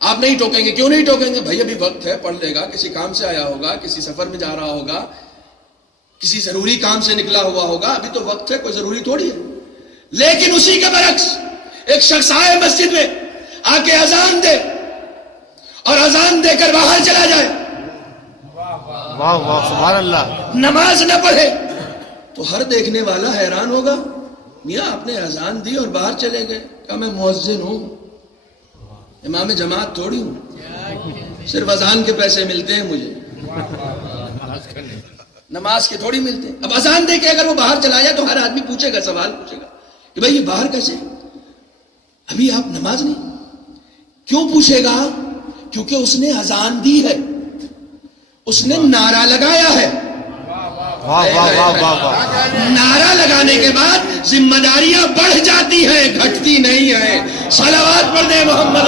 آپ نہیں ٹوکیں گے۔ کیوں نہیں ٹوکیں گے؟ بھئی ابھی وقت ہے، پڑھ لے گا، کسی کام سے آیا ہوگا، کسی سفر میں جا رہا ہوگا، کسی ضروری کام سے نکلا ہوا ہوگا، ابھی تو وقت ہے، کوئی ضروری تھوڑی ہے۔ لیکن اسی کے برعکس ایک شخص آئے مسجد میں، آ کے اذان دے اور اذان دے کر باہر چلا جائے، واہ واہ سبحان اللہ، نماز نہ پڑھے، تو ہر دیکھنے والا حیران ہوگا، میاں آپ نے اذان دی اور باہر چلے گئے۔ کہا میں مؤذن ہوں، امام جماعت تھوڑی ہوں، صرف اذان کے پیسے ملتے ہیں مجھے، نماز کے تھوڑی ملتے ہیں۔ اب اذان دے کے اگر وہ باہر چلا جائے تو ہر آدمی پوچھے گا، سوال پوچھے گا کہ بھائی یہ باہر کیسے، ابھی آپ نماز نہیں؟ کیوں پوچھے گا؟ کیونکہ اس نے اذان دی ہے، اس نے نعرہ لگایا ہے۔ نعرہ لگانے کے بعد ذمہ داریاں بڑھ جاتی ہیں، گھٹتی نہیں ہیں۔ صلوات پڑھ دیں محمد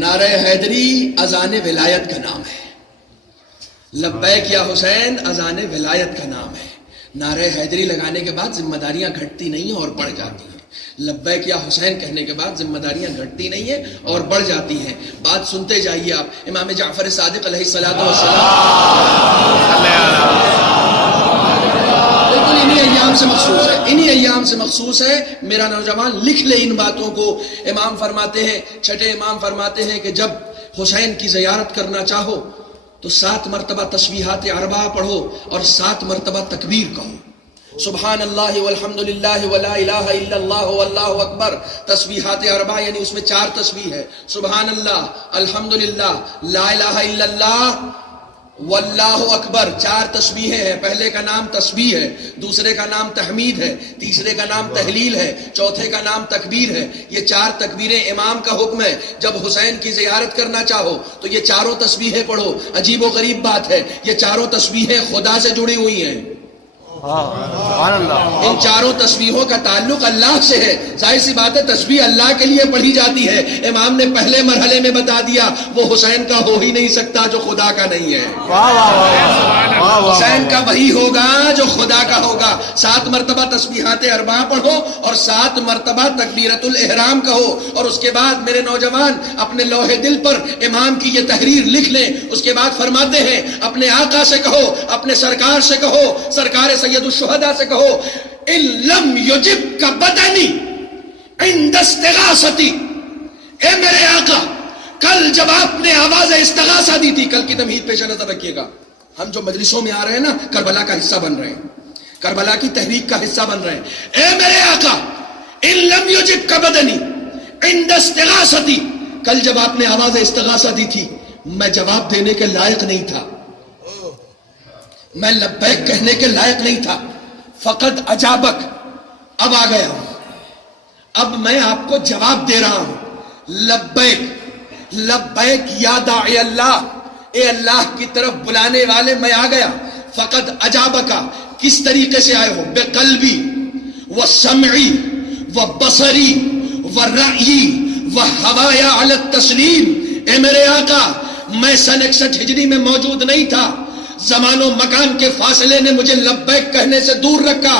نعرہ حیدری اذان ولایت کا نام ہے، لبیک یا حسین اذان ولایت کا نام ہے۔ نعرہ حیدری لگانے کے بعد ذمہ داریاں گھٹتی نہیں ہیں اور بڑھ جاتی ہیں، لبیک یا حسین کہنے کے بعد ذمہ داریاں گھٹتی نہیں ہیں اور بڑھ جاتی ہیں۔ بات سنتے جائیے آپ، امام جعفر صادق علیہ الصلوۃ والسلام بالکل انہی ایام سے مخصوص ہے، انہی ایام سے مخصوص ہے۔ میرا نوجوان لکھ لے ان باتوں کو۔ امام فرماتے ہیں، چھٹے امام فرماتے ہیں کہ جب حسین کی زیارت کرنا چاہو تو 7 مرتبہ تسبیحات اربعہ پڑھو اور 7 مرتبہ تکبیر کہو، سبحان اللہ والحمد للہ ولا الہ الا اللہ واللہ اکبر۔ تسبیحات اربعہ یعنی اس میں 4 تسبیح ہے، سبحان اللہ، الحمد للہ، لا الہ الا اللہ واللہ اکبر۔ 4 تسبیحیں ہیں، پہلے کا نام تسبیح ہے، دوسرے کا نام تحمید ہے، تیسرے کا نام تہلیل ہے، چوتھے کا نام تکبیر ہے۔ یہ 4 تکبیریں امام کا حکم ہے۔ جب حسین کی زیارت کرنا چاہو تو یہ 4 تسبیحیں پڑھو۔ عجیب و غریب بات ہے، یہ 4 تسبیحیں خدا سے جڑی ہوئی ہیں، ان 4 تسبیحوں کا تعلق اللہ سے ہے۔ ظاہر سی بات ہے تسبیح اللہ کے لیے پڑھی جاتی ہے۔ امام نے پہلے مرحلے میں بتا دیا وہ حسین کا ہو ہی نہیں سکتا جو خدا کا نہیں ہے، حسین کا وہی ہوگا جو خدا کا ہوگا۔ 7 مرتبہ تسبیحات اربعہ پڑھو اور 7 مرتبہ تکبیرۃ الاحرام کہو، اور اس کے بعد میرے نوجوان اپنے لوح دل پر امام کی یہ تحریر لکھ لیں۔ اس کے بعد فرماتے ہیں اپنے آقا سے کہو، اپنے سرکار سے کہو، سرکار سید الشہداء سے کہو، ان لم یجب کا بدنی عند استغاثتی، اے میرے آقا کل جب آپ نے آواز استغاثہ دی تھی، کل کی تمہید پیش نظر رکھیے گا، ہم جو مجلسوں میں آ رہے ہیں نا کربلا کا حصہ بن رہے ہیں، کربلا کی تحریک کا حصہ بن رہے ہیں۔ اے میرے آقا ان لم یجب کا بدنی عند استغاثتی، کل جب آپ نے آواز استغاثہ دی تھی میں جواب دینے کے لائق نہیں تھا، میں لبیک کہنے کے لائق نہیں تھا، فقط اجابک، اب آ گیا ہوں، اب میں آپ کو جواب دے رہا ہوں، لبیک لبیک یا داعی اللہ، اے اللہ کی طرف بلانے والے میں آ گیا، فقط اجابکا، کس طریقے سے آئے ہو؟ بے قلبی و سمعی و بصری و رأیی و ہوایا علی التسلیم، اے میرے آقا میں سن 61 ہجری میں موجود نہیں تھا، زمان و مکان کے فاصلے نے مجھے لبیک کہنے سے دور رکھا،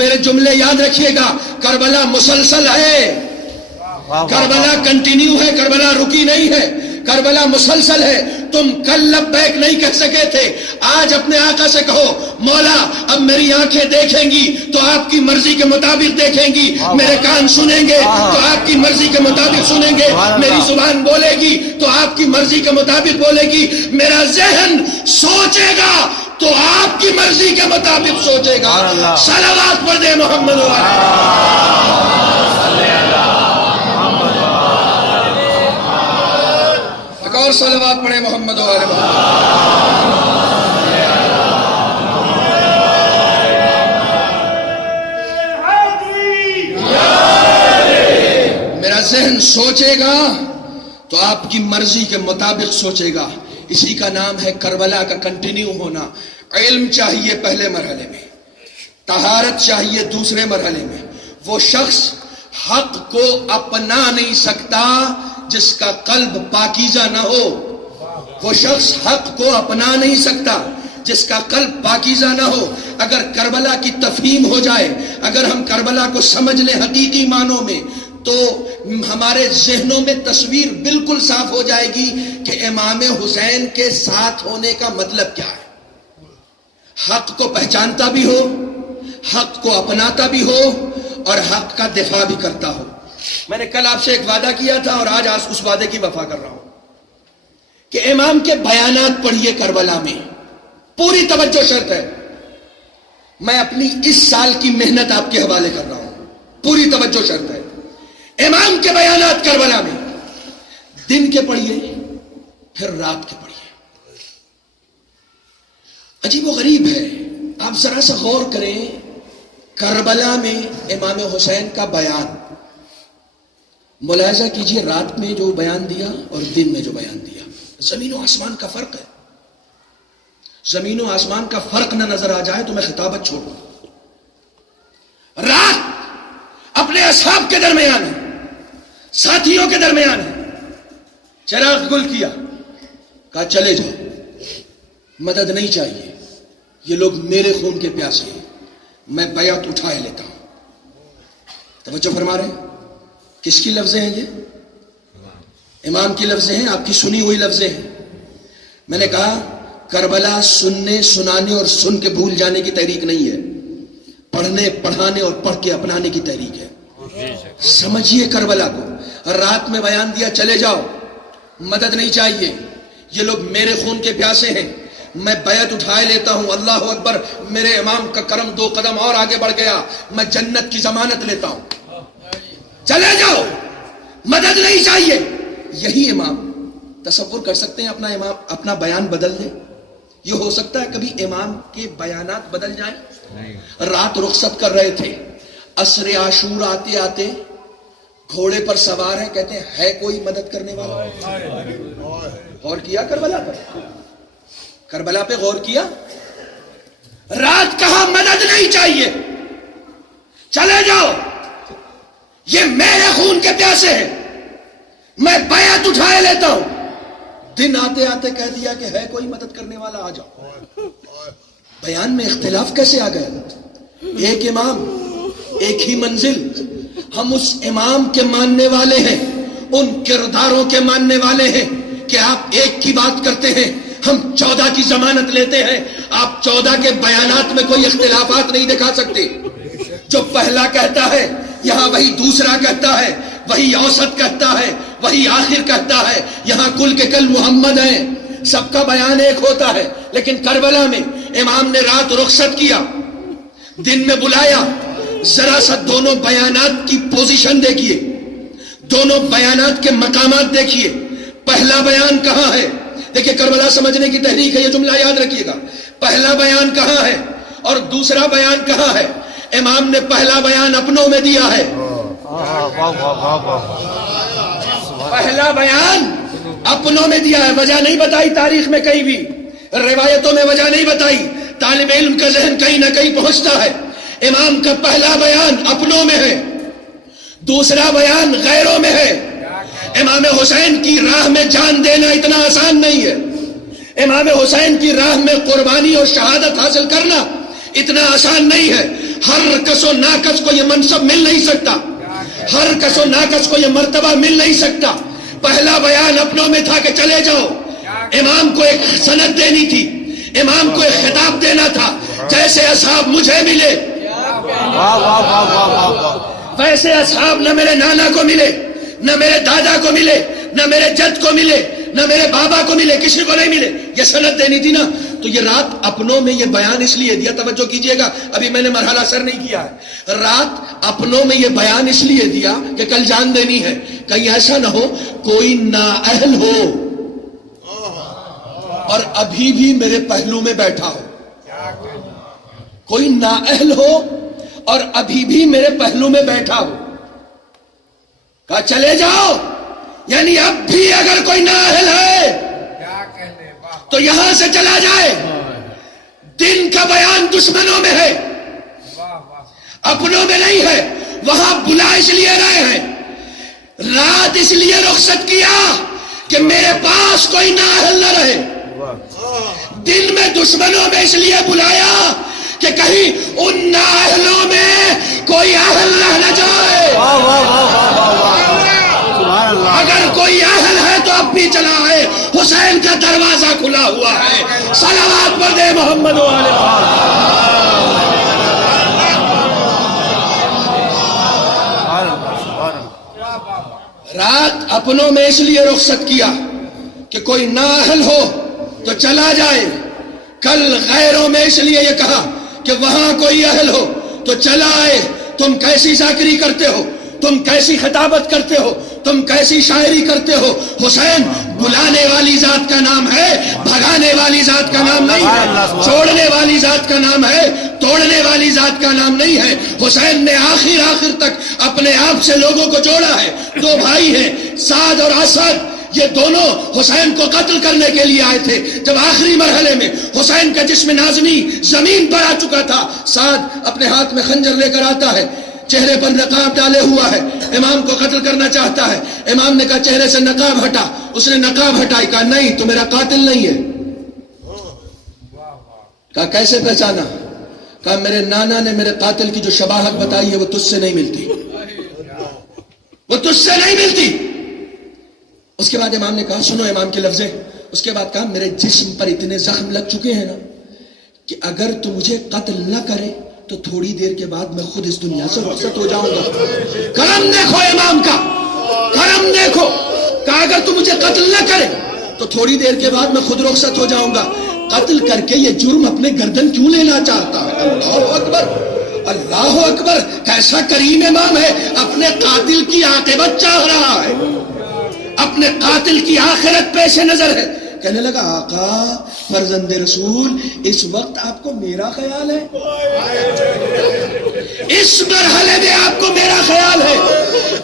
میرے جملے یاد رکھیے گا، کربلا مسلسل ہے، کربلا کنٹینیو ہے، کربلا رکی نہیں ہے، کربلا مسلسل ہے، تم کل لبیک نہیں کہہ سکے تھے، آج اپنے آقا سے کہو مولا اب میری آنکھیں دیکھیں گی تو آپ کی مرضی کے مطابق دیکھیں گی، میرے کان سنیں گے تو آپ کی مرضی کے مطابق سنیں گے، میری زبان بولے گی تو آپ کی مرضی کے مطابق بولے گی، میرا ذہن سوچے گا تو آپ کی مرضی کے مطابق سوچے گا۔ صلوات پڑھ دے محمد اور صلوات پڑھے محمد و آل محمد۔ میرا ذہن سوچے گا تو آپ کی مرضی کے مطابق سوچے گا، اسی کا نام ہے کربلا کا کنٹینیو ہونا۔ علم چاہیے پہلے مرحلے میں، طہارت چاہیے دوسرے مرحلے میں۔ وہ شخص حق کو اپنا نہیں سکتا جس کا قلب پاکیزہ نہ ہو، وہ شخص حق کو اپنا نہیں سکتا جس کا قلب پاکیزہ نہ ہو۔ اگر کربلا کی تفہیم ہو جائے، اگر ہم کربلا کو سمجھ لیں حقیقی معنوں میں، تو ہمارے ذہنوں میں تصویر بالکل صاف ہو جائے گی کہ امام حسین کے ساتھ ہونے کا مطلب کیا ہے۔ حق کو پہچانتا بھی ہو، حق کو اپناتا بھی ہو اور حق کا دفاع بھی کرتا ہو۔ میں نے کل آپ سے ایک وعدہ کیا تھا اور آج اس وعدے کی وفا کر رہا ہوں کہ امام کے بیانات پڑھیے کربلا میں، پوری توجہ شرط ہے، میں اپنی اس سال کی محنت آپ کے حوالے کر رہا ہوں، پوری توجہ شرط ہے۔ امام کے بیانات کربلا میں دن کے پڑھیے پھر رات کے پڑھیے۔ عجیب و غریب ہے، آپ ذرا سا غور کریں، کربلا میں امام حسین کا بیان ملاحظہ کیجئے، رات میں جو بیان دیا اور دن میں جو بیان دیا، زمین و آسمان کا فرق ہے۔ زمین و آسمان کا فرق نہ نظر آ جائے تو میں خطابت چھوڑوں۔ رات اپنے اصحاب کے درمیان ہے، ساتھیوں کے درمیان ہے، چراغ گل کیا، کہا چلے جاؤ، مدد نہیں چاہیے، یہ لوگ میرے خون کے پیاسے ہیں، میں بیعت اٹھائے لیتا ہوں۔ توجہ فرما رہے ہیں؟ کس کی لفظیں ہیں یہ؟ امام کی لفظیں ہیں، آپ کی سنی ہوئی لفظیں ہیں۔ میں نے کہا کربلا سننے، سنانے اور سن کے بھول جانے کی تحریک نہیں ہے، پڑھنے، پڑھانے اور پڑھ کے اپنانے کی تحریک ہے۔ سمجھیے کربلا کو، رات میں بیان دیا چلے جاؤ، مدد نہیں چاہیے، یہ لوگ میرے خون کے پیاسے ہیں، میں بیعت اٹھائے لیتا ہوں، اللہ اکبر، میرے امام کا کرم 2 قدم اور آگے بڑھ گیا، میں جنت کی ضمانت لیتا ہوں، چلے جاؤ، مدد نہیں چاہیے۔ یہی امام تصور کر سکتے ہیں اپنا امام اپنا بیان بدل دے؟ یہ ہو سکتا ہے کبھی امام کے بیانات بدل جائیں؟ رات رخصت کر رہے تھے، عصر عاشور آتے آتے گھوڑے پر سوار ہیں، کہتے ہیں ہے کوئی مدد کرنے والا؟ غور کیا کربلا پر؟ کربلا پہ غور کیا؟ رات کہا مدد نہیں چاہیے، چلے جاؤ، یہ میرے خون کے پیاسے ہیں، میں بیعت اٹھائے لیتا ہوں۔ دن آتے آتے کہہ دیا کہ ہے کوئی مدد کرنے والا، آ جاؤ۔ بیان میں اختلاف کیسے آ گئے؟ ایک امام، ایک ہی منزل، ہم اس امام کے ماننے والے ہیں، ان کرداروں کے ماننے والے ہیں کہ آپ ایک کی بات کرتے ہیں، ہم 14 کی ضمانت لیتے ہیں، آپ 14 کے بیانات میں کوئی اختلافات نہیں دکھا سکتے۔ جو پہلا کہتا ہے یہاں وہی دوسرا کہتا ہے، وہی اوسط کہتا ہے، وہی آخر کہتا ہے، یہاں کل کے کل محمد ہیں، سب کا بیان ایک ہوتا ہے۔ لیکن کربلا میں امام نے رات رخصت کیا، دن میں بلایا، ذرا سا دونوں بیانات کی پوزیشن دیکھیے، دونوں بیانات کے مقامات دیکھیے۔ پہلا بیان کہاں ہے؟ دیکھیں کربلا سمجھنے کی تحریک ہے، یہ جملہ یاد رکھیے گا. پہلا بیان کہاں ہے اور دوسرا بیان کہاں ہے؟ امام نے پہلا بیان اپنوں میں دیا ہے. پہلا بیان اپنوں میں دیا ہے، وجہ نہیں بتائی تاریخ میں کہیں بھی، روایتوں میں وجہ نہیں بتائی. طالب علم کا ذہن کہیں نہ کہیں پہنچتا ہے. امام کا پہلا بیان اپنوں میں ہے، دوسرا بیان غیروں میں ہے. امام حسین کی راہ میں جان دینا اتنا آسان نہیں ہے. امام حسین کی راہ میں قربانی اور شہادت حاصل کرنا اتنا آسان نہیں ہے. ہر کس و ناکس کو یہ منصب مل نہیں سکتا، ہر کس و ناکس کو یہ مرتبہ مل نہیں سکتا. پہلا بیان اپنوں میں تھا کہ چلے جاؤ. امام کو ایک سند دینی تھی، امام کو ایک خطاب دینا تھا. جیسے اصحاب مجھے ملے ویسے اصحاب نہ میرے نانا کو ملے، نہ میرے دادا کو ملے، نہ میرے جد کو ملے، نہ میرے بابا کو ملے، کسی کو نہیں ملے. یہ سند دینی تھی نا. تو یہ رات اپنوں میں یہ بیان اس لیے دیا، توجہ کیجئے گا، ابھی میں نے مرحلہ سر نہیں کیا ہے. رات اپنوں میں یہ بیان اس لیے دیا کہ کل جان دینی ہے. کہیں ایسا نہ ہو کوئی نااہل ہو اور ابھی بھی میرے پہلو میں بیٹھا ہو، کوئی نااہل ہو اور ابھی بھی میرے پہلو میں بیٹھا ہو. کہا چلے جاؤ، یعنی اب بھی اگر کوئی نااہل ہے تو یہاں سے چلا جائے. دن کا بیان دشمنوں میں ہے، اپنوں میں نہیں ہے. وہاں بلا اس لیے رہے ہیں، رات اس لیے رخصت کیا کہ میرے پاس کوئی نااہل نہ رہے. دن میں دشمنوں میں اس لیے بلایا کہ کہیں ان نااہلوں میں کوئی اہل رہ نہ جائے. اگر کوئی اہل ہے تو اب بھی چلا ہے، حسین کا دروازہ کھلا ہوا ہے. صلوات پر دے محمد والے. رات اپنوں میں اس لیے رخصت کیا کہ کوئی نااہل ہو تو چلا جائے. کل غیروں میں اس لیے یہ کہا کہ وہاں کوئی اہل ہو تو چلا آئے. تم کیسی ذاکری کرتے ہو، تم کیسی خطابت کرتے ہو، تم کیسی شاعری کرتے ہو. حسین بلانے والی ذات کا نام ہے، بھگانے والی ذات کا نام نہیں ہے، چھوڑنے والی ذات کا نام ہے، توڑنے والی ذات کا نام نہیں ہے. حسین نے آخر تک اپنے آپ سے لوگوں کو جوڑا ہے. دو بھائی ہیں سعد اور اسد، یہ دونوں حسین کو قتل کرنے کے لیے آئے تھے. جب آخری مرحلے میں حسین کا جسم نازمی زمین پر آ چکا تھا، سعد اپنے ہاتھ میں خنجر لے کر آتا ہے، چہرے پر نقاب ڈالے ہوا ہے، امام کو قتل کرنا چاہتا ہے. امام نے کہا چہرے سے نقاب ہٹا، اس نے نقاب ہٹائی. کہا نہیں تو میرا قاتل نہیں ہے. کہا کیسے پہچانا؟ کہا میرے نانا نے میرے قاتل کی جو شباہت بتائی ہے وہ تجھ سے نہیں ملتی، وہ تجھ سے نہیں ملتی. اس کے بعد امام نے کہا سنو امام کے لفظیں. اس کے بعد کہا میرے جسم پر اتنے زخم لگ چکے ہیں نا کہ اگر تو مجھے قتل نہ کرے تو تھوڑی دیر کے بعد میں خود اس دنیا سے رخصت ہو جاؤں گا. کرم دیکھو امام کا، کرم دیکھو. کہا اگر تو مجھے قتل نہ کرے تو تھوڑی دیر کے بعد میں خود رخصت ہو جاؤں گا. قتل کر کے یہ جرم اپنے گردن کیوں لینا چاہتا ہے؟ اللہ اکبر، اللہ اکبر. کیسا کریم امام ہے، اپنے قاتل کی عاقبت چاہ رہا ہے، اپنے قاتل کی آخرت پیش نظر ہے. کہنے لگا آقا فرزند رسول اس وقت آپ کو میرا خیال ہے، اس مرحلے میں آپ کو میرا خیال ہے.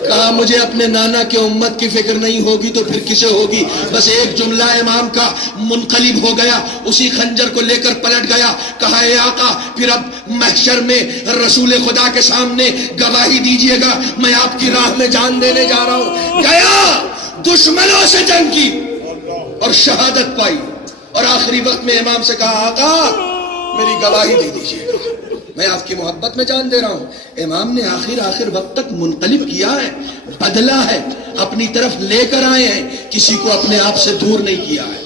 کہا مجھے اپنے نانا کے امت کی فکر نہیں ہوگی تو پھر کسے ہوگی؟ بس ایک جملہ امام کا منقلب ہو گیا، اسی خنجر کو لے کر پلٹ گیا. کہا اے آقا پھر اب محشر میں رسول خدا کے سامنے گواہی دیجئے گا، میں آپ کی راہ میں جان دینے جا رہا ہوں. گیا، دشمنوں سے جنگ کی اور شہادت پائی. اور آخری وقت میں امام سے کہا آقا میری گواہی دے دیجئے گا، میں آپ کی محبت میں جان دے رہا ہوں. امام نے آخر وقت تک منقلب کیا ہے، بدلا ہے، اپنی طرف لے کر آئے ہیں، کسی کو اپنے آپ سے دور نہیں کیا ہے.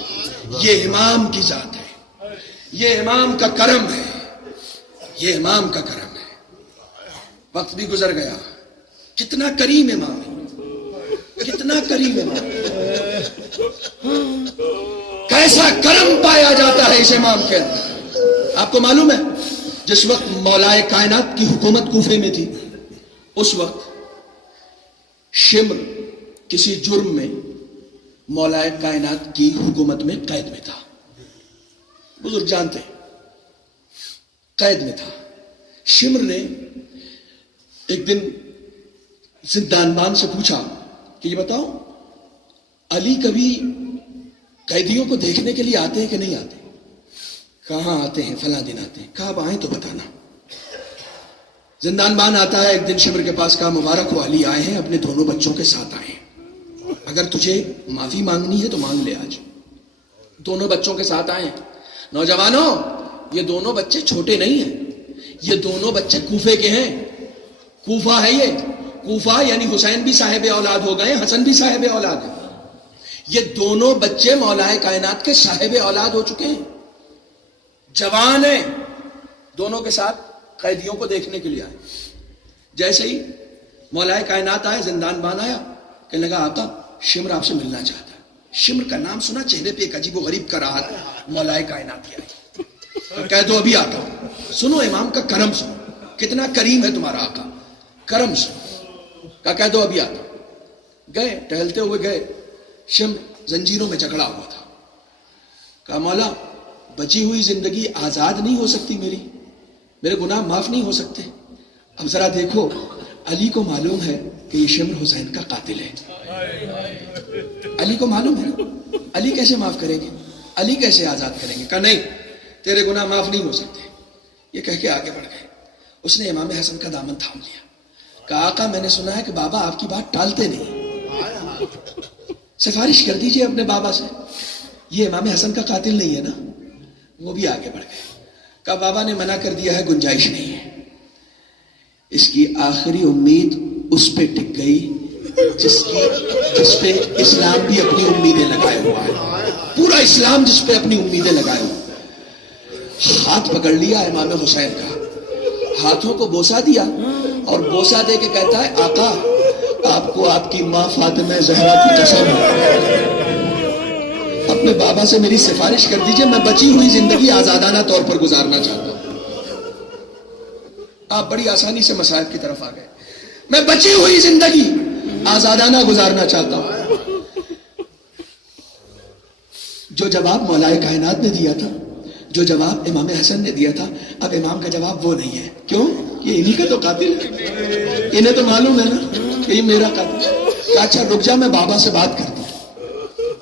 یہ امام کی ذات ہے، یہ امام کا کرم ہے، یہ امام کا کرم ہے. وقت بھی گزر گیا. کتنا کریم امام ہے، کتنا کریم امام ہے. کیسا کرم پایا جاتا ہے اس امام کے اندر. آپ کو معلوم ہے جس وقت مولائے کائنات کی حکومت کوفے میں تھی، اس وقت شمر کسی جرم میں مولا کائنات کی حکومت میں قید میں تھا. بزرگ جانتے قید میں تھا. شمر نے ایک دن زندان بان سے پوچھا کہ یہ بتاؤ علی کبھی قیدیوں کو دیکھنے کے لیے آتے ہیں کہ نہیں آتے؟ کہاں آتے ہیں؟ فلاں دن آتے ہیں. کہا اب آئیں تو بتانا. زندان بان آتا ہے ایک دن شمر کے پاس. کہا مبارک ہو علی آئے ہیں، اپنے دونوں بچوں کے ساتھ آئے ہیں، اگر تجھے معافی مانگنی ہے تو مانگ لے آج. دونوں بچوں کے ساتھ آئے ہیں. نوجوانوں یہ دونوں بچے چھوٹے نہیں ہیں، یہ دونوں بچے کوفے کے ہیں. کوفہ ہے یہ، کوفہ یعنی حسین بھی صاحب اولاد ہو گئے، حسن بھی صاحب اولاد ہے. یہ دونوں بچے مولا کائنات کے صاحب اولاد ہو چکے ہیں، جوان ہیں. دونوں کے ساتھ قیدیوں کو دیکھنے کے لیے آئے. جیسے ہی مولا کائنات آئے، زندان بان آیا، کہنے لگا آقا شمر آپ سے ملنا چاہتا ہے. شمر کا نام سنا، چہرے پہ ایک عجیب و غریب کراہت. مولا کائنات کی آئی. کہہ دو ابھی آتا ہوں. سنو امام کا کرم سنو، کتنا کریم ہے تمہارا آقا، کرم سنو. کہہ دو ابھی آتا ہوں. گئے، ٹہلتے ہوئے گئے. شمر زنجیروں میں جکڑا ہوا تھا. کہا مولا بچی ہوئی زندگی آزاد نہیں ہو سکتی، میرے گناہ معاف نہیں ہو سکتے؟ اب ذرا دیکھو علی کو معلوم ہے کہ یہ شمر حسین کا قاتل ہے. علی کو معلوم ہے، علی کیسے معاف کریں گے، علی کیسے آزاد کریں گے؟ کہا نہیں تیرے گناہ معاف نہیں ہو سکتے. یہ کہہ کے آگے بڑھ گئے. اس نے امام حسن کا دامن تھام لیا. کہا آقا میں نے سنا ہے کہ بابا آپ کی بات ٹالتے نہیں، سفارش کر دیجئے اپنے بابا سے. یہ امام حسن کا قاتل نہیں ہے نا؟ وہ بھی آگے بڑھ گئے. کہا بابا نے منع کر دیا ہے، گنجائش نہیں ہے. اس کی آخری امید اس پہ ٹک گئی جس پہ اسلام بھی اپنی امیدیں لگائے ہوا ہے. پورا اسلام جس پہ اپنی امیدیں لگائے ہوا. ہاتھ پکڑ لیا امام حسین کا، ہاتھوں کو بوسا دیا اور بوسا دے کے کہتا ہے آقا آپ کو آپ کی ماں فاطمہ زہرا کی قسم ہے، اپنے بابا سے میری سفارش کر دیجئے، میں بچی ہوئی زندگی آزادانہ طور پر گزارنا چاہتا ہوں. آپ بڑی آسانی سے مسائل کی طرف آ گئے. میں بچی ہوئی زندگی آزادانہ گزارنا چاہتا ہوں. جو جواب مولا کائنات نے دیا تھا، جو جواب امام حسن نے دیا تھا، اب امام کا جواب وہ نہیں ہے. کیوں؟ یہ انہی کا تو قاتل ہے، انہیں تو معلوم ہے نا کہ یہ میرا قاتل ہے. اچھا رک جا، میں بابا سے بات کرتا ہوں،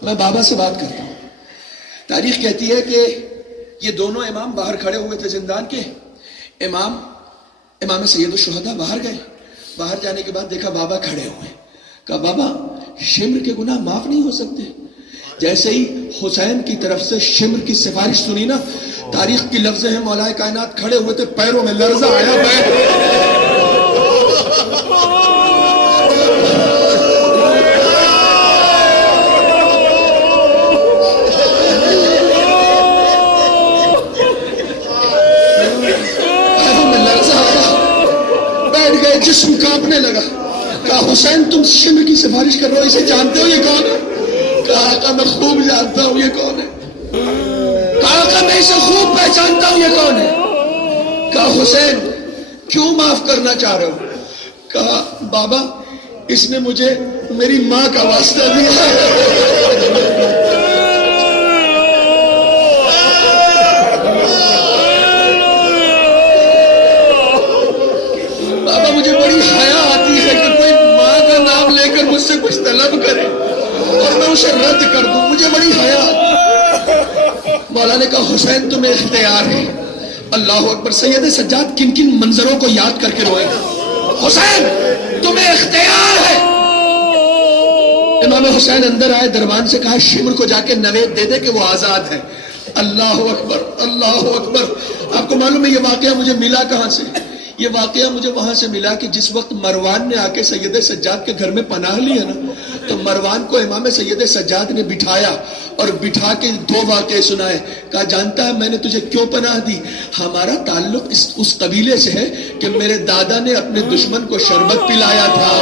میں بابا سے بات کرتا ہوں. تاریخ کہتی ہے کہ یہ دونوں امام باہر کھڑے ہوئے تھے زندان کے. امام سید الشہداء باہر گئے. باہر جانے کے بعد دیکھا بابا کھڑے ہوئے. کہا بابا شمر کے گناہ معاف نہیں ہو سکتے؟ جیسے ہی حسین کی طرف سے شمر کی سفارش سنی نا، تاریخ کی لفظیں ہیں مولا کائنات کھڑے ہوئے تھے، پیروں میں لرزہ آیا. جسم کانپنے لگا. کہا حسین تم شمر کی سفارش کر رہے ہو، اسے جانتے ہو یہ کون ہے؟ کہا آقا میں خوب جانتا ہوں یہ کون ہے. کہا آقا میں اسے خوب پہچانتا ہوں یہ کون ہے. کہا حسین کیوں معاف کرنا چاہ رہے ہو؟ کہا بابا اس نے مجھے میری ماں کا واسطہ دیا. مجھ سے کچھ طلب کرے اور میں اسے رد کر دوں، مجھے بڑی حیا. مولا نے کہا حسین تمہیں اختیار ہے. اللہ اکبر. سید سجاد کن کن منظروں کو یاد کر کے روئے. حسین تمہیں اختیار ہے. امام حسین اندر آئے، دربان سے کہا شمر کو جا کے نوید دے دے کہ وہ آزاد ہے. اللہ اکبر اللہ اکبر. آپ کو معلوم ہے یہ واقعہ مجھے ملا کہاں سے؟ یہ واقعہ مجھے وہاں سے ملا کہ جس وقت مروان نے آ کے سید سجاد کے گھر میں پناہ لی ہے نا، تو مروان کو امام سید سجاد نے بٹھایا اور بٹھا کے دو واقعے سنائے. کہا جانتا ہے میں نے تجھے کیوں پناہ دی؟ ہمارا تعلق اس قبیلے سے ہے کہ میرے دادا نے اپنے دشمن کو شربت پلایا تھا،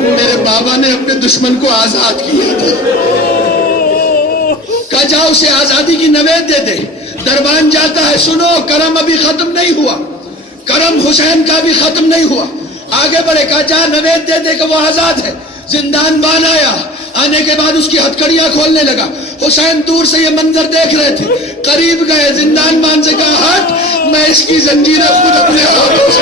میرے بابا نے اپنے دشمن کو آزاد کیا تھا. کہا جا اسے آزادی کی نوید دے دے. دربان جاتا ہے. سنو کرم ابھی ختم نہیں ہوا، کرم حسین کا بھی ختم نہیں ہوا. آگے بڑھے. کہا جا نوید دے دے کہ وہ آزاد ہے. زندان بان آیا. آنے کے بعد اس کی ہتھکڑیاں کھولنے لگا. حسین دور سے یہ منظر دیکھ رہے تھے, قریب گئے, زندان مان سے کہا ہٹ, میں اس کی زنجیریں خود اپنے ہاتھوں سے.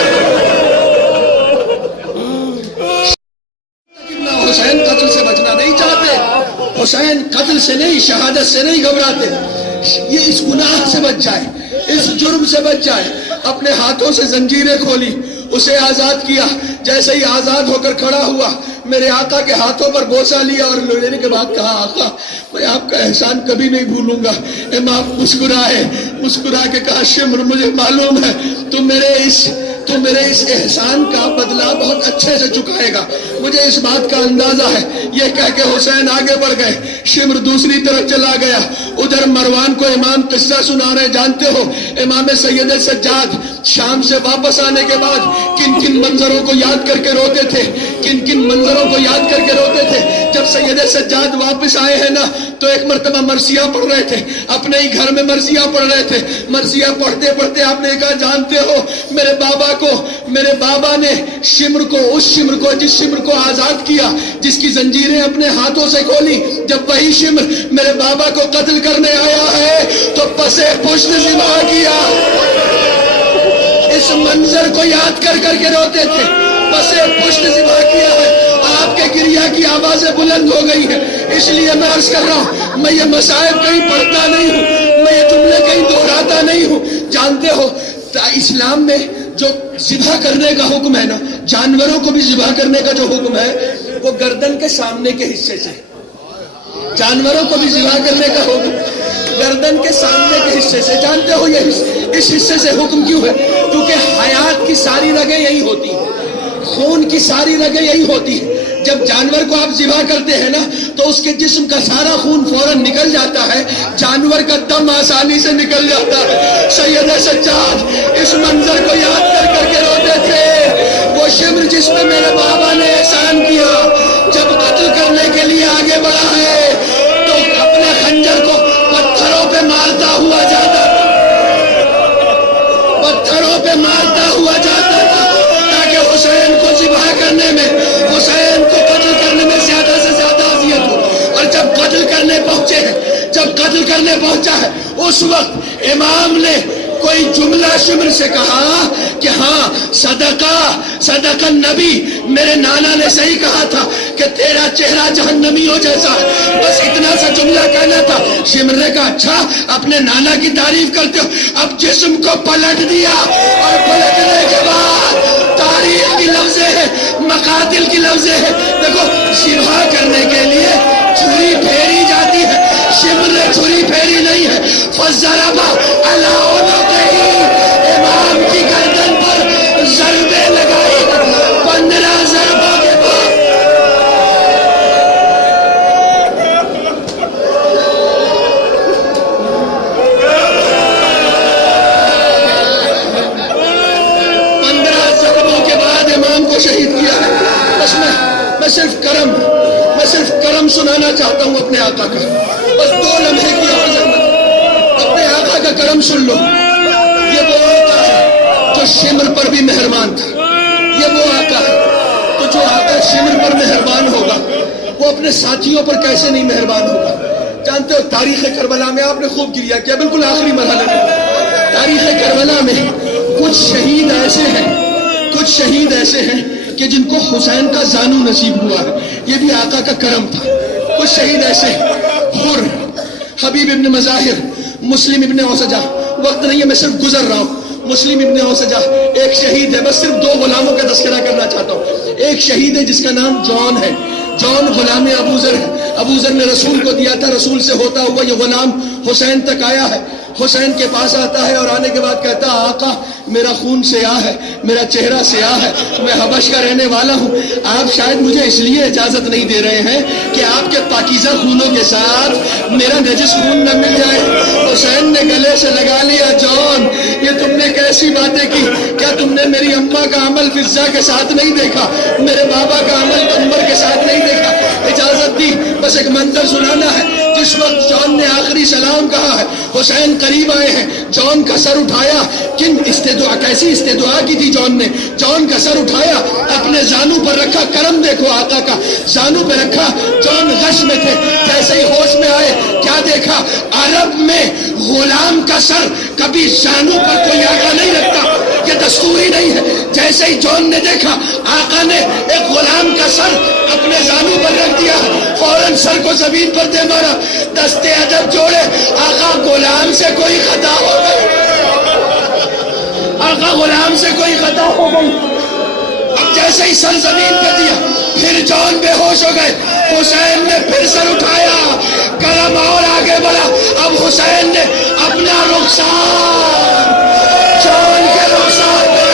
حسین قتل سے بچنا نہیں چاہتے, حسین قتل سے نہیں, شہادت سے نہیں گھبراتے. یہ اس گناہ سے بچ جائے, اس جرم سے بچ جائے. اپنے ہاتھوں سے زنجیریں کھولی, اسے آزاد کیا. جیسے ہی آزاد ہو کر کھڑا ہوا, میرے آقا کے ہاتھوں پر بوسہ لیا اور لینے کے بعد کہا آقا میں آپ کا احسان کبھی نہیں بھولوں گا. امام مسکرائے, مسکرا کے کہا شمر مجھے معلوم ہے تو میرے اس احسان کا بدلہ بہت اچھے سے چکائے گا, مجھے اس بات کا اندازہ ہے. یہ کہہ کے حسین آگے بڑھ گئے, شمر دوسری طرف چلا گیا. ادھر مروان کو امام قصہ سنا رہے, جانتے ہو امام سید سجاد شام سے واپس آنے کے بعد کن کن منظروں کو یاد کر کے روتے تھے, کن کن منظروں کو یاد کر کے روتے تھے. جب سید سجاد واپس آئے ہیں نا تو ایک مرتبہ مرثیہ پڑھ رہے تھے, اپنے ہی گھر میں مرثیہ پڑھ رہے تھے. مرثیہ پڑھتے پڑھتے آپ نے کہا جانتے ہو میرے بابا نے شمر کو, اس شمر کو جس شمر کو آزاد کیا, جس کی زنجیریں اپنے ہاتھوں سے کھولی, جب وہی شمر میرے بابا کو قتل کرنے آیا ہے تو پسے پشت ذبح کیا. اس منظر کو یاد کر کر کے روتے تھے, پسے پشت ذبح کیا ہے. آپ کے گریہ کی آوازیں بلند ہو گئی ہیں. اس لیے میں عرض کر رہا ہوں, میں یہ مصائب کہیں پڑھتا نہیں ہوں, میں یہ جملے کہیں دہراتا نہیں ہوں. جانتے ہو اسلام میں جو ذبح کرنے کا حکم ہے نا, جانوروں کو بھی ذبح کرنے کا جو حکم ہے وہ گردن کے سامنے کے حصے سے. جانوروں کو بھی ذبح کرنے کا حکم گردن کے سامنے کے حصے سے. جانتے ہو یہ اس حصے سے حکم کیوں ہے؟ کیونکہ حیات کی ساری رگیں یہی ہوتی ہیں, خون کی ساری رگیں یہی ہوتی ہیں. جب جانور کو آپ ذبح کرتے ہیں نا تو اس کے جسم کا سارا خون فوراً نکل جاتا ہے, جانور کا دم آسانی سے نکل جاتا ہے. سید سجاد اس منظر کو یاد کر کر کے روتے تھے. وہ شمر جس پہ میرے بابا نے احسان کیا, جب قتل کرنے کے لیے آگے بڑھا ہے تو اپنے خنجر کو پتھروں پہ مارتا ہوا جاتا تھا, پتھروں پہ مارتا ہوا جاتا تھا تاکہ حسین کو ذبح کرنے میں, حسین کو قتل کرنے میں زیادہ سے زیادہ اذیت ہو. اور جب قتل کرنے پہنچے ہیں, جب قتل کرنے پہنچا ہے, اس وقت امام نے کوئی جملہ شمر سے کہا کہ ہاں صدقہ نبی, میرے نانا نے صحیح کہا تھا کہ تیرا چہرہ جہنمیوں جیسا ہے. بس اتنا سا جملہ کہنا تھا. شمر نے کہا اچھا اپنے نانا کی تعریف کرتے ہو. اب جسم کو پلٹ دیا اور پلٹنے کے بعد تاریخ کی لفظیں ہیں, مقاتل کی لفظیں ہیں. دیکھو ذبح کرنے کے لیے چھری پھیری جاتی ہے, شمر نے چھری پھیری نہیں ہے. فضربا علی عنقہ, امام کی گردن پر ضربیں لگائی. 15 ضربوں کے بعد امام کو شہید کیا ہے. بس میں صرف کرم سنانا چاہتا ہوں اپنے آقا کا. بس 2 لمحے کی اور ضرورت, اپنے آقا کا کرم سن لو. یہ وہ آقا ہے جو شمر پر بھی مہربان تھا. یہ وہ آقا ہے تو جو آقا شمر پر مہربان ہوگا وہ اپنے ساتھیوں پر کیسے نہیں مہربان ہوگا. جانتے ہو تاریخ کربلا میں آپ نے خوب گریہ کیا, بالکل آخری مرحلے میں. تاریخ کربلا میں کچھ شہید ایسے ہیں کہ جن کو حسین کا زانو نصیب ہوا ہے. یہ بھی آقا کا کرم تھا. کچھ شہید ایسے حر, حبیب ابن مظاہر, مسلم ابن اوسجہ. وقت نہیں ہے, میں صرف گزر رہا ہوں. مسلم ابن اوسجہ ایک شہید ہے. بس صرف 2 غلاموں کا تذکرہ کرنا چاہتا ہوں. ایک شہید ہے جس کا نام جون ہے. جون غلام ابوذر ہے. ابوذر نے رسول کو دیا تھا. رسول سے ہوتا ہوا یہ غلام حسین تک آیا ہے. حسین کے پاس آتا ہے اور آنے کے بعد کہتا ہے آقا میرا خون سیاہ ہے, میرا چہرہ سیاہ ہے, میں حبش کا رہنے والا ہوں. آپ شاید مجھے اس لیے اجازت نہیں دے رہے ہیں کہ آپ کے پاکیزہ خونوں کے ساتھ میرا نجس خون نہ مل جائے. حسین نے گلے سے لگا لیا, جون یہ تم نے کیسی باتیں کی, کیا تم نے میری اماں کا عمل فضا کے ساتھ نہیں دیکھا, میرے بابا کا عمل عمر کے ساتھ نہیں دیکھا. اجازت دی. بس ایک منظر سنانا ہے. جس وقت جان نے آخری سلام کہا ہے، حسین قریب آئے ہیں، جان کا سر اٹھایا. کیسی استدعا کی تھی جان نے. جان کا سر اٹھایا، اپنے زانو پر رکھا. کرم دیکھو آقا کا، زانو پہ رکھا. جان غش میں تھے، جیسے ہی ہوش میں آئے کیا دیکھا؟ عرب میں غلام کا سر کبھی زانو پر کوئی آقا نہیں رکھتا، یہ دستوری نہیں ہے. جیسے ہی جان نے دیکھا آقا نے ایک غلام کا سر اپنے زانو پر رکھ دیا، فوراً سر کو زمین پر دے مارا. دستے ادب جوڑے، آقا غلام سے کوئی خطا ہو گئی، آقا غلام سے کوئی خطا ہو گئی. اب جیسے ہی سر زمین پہ دیا، پھر جان بے ہوش ہو گئے. حسین نے پھر سر اٹھایا، کرم اور آگے بڑھا. اب حسین نے اپنا رخسار جان کے رخسار پہ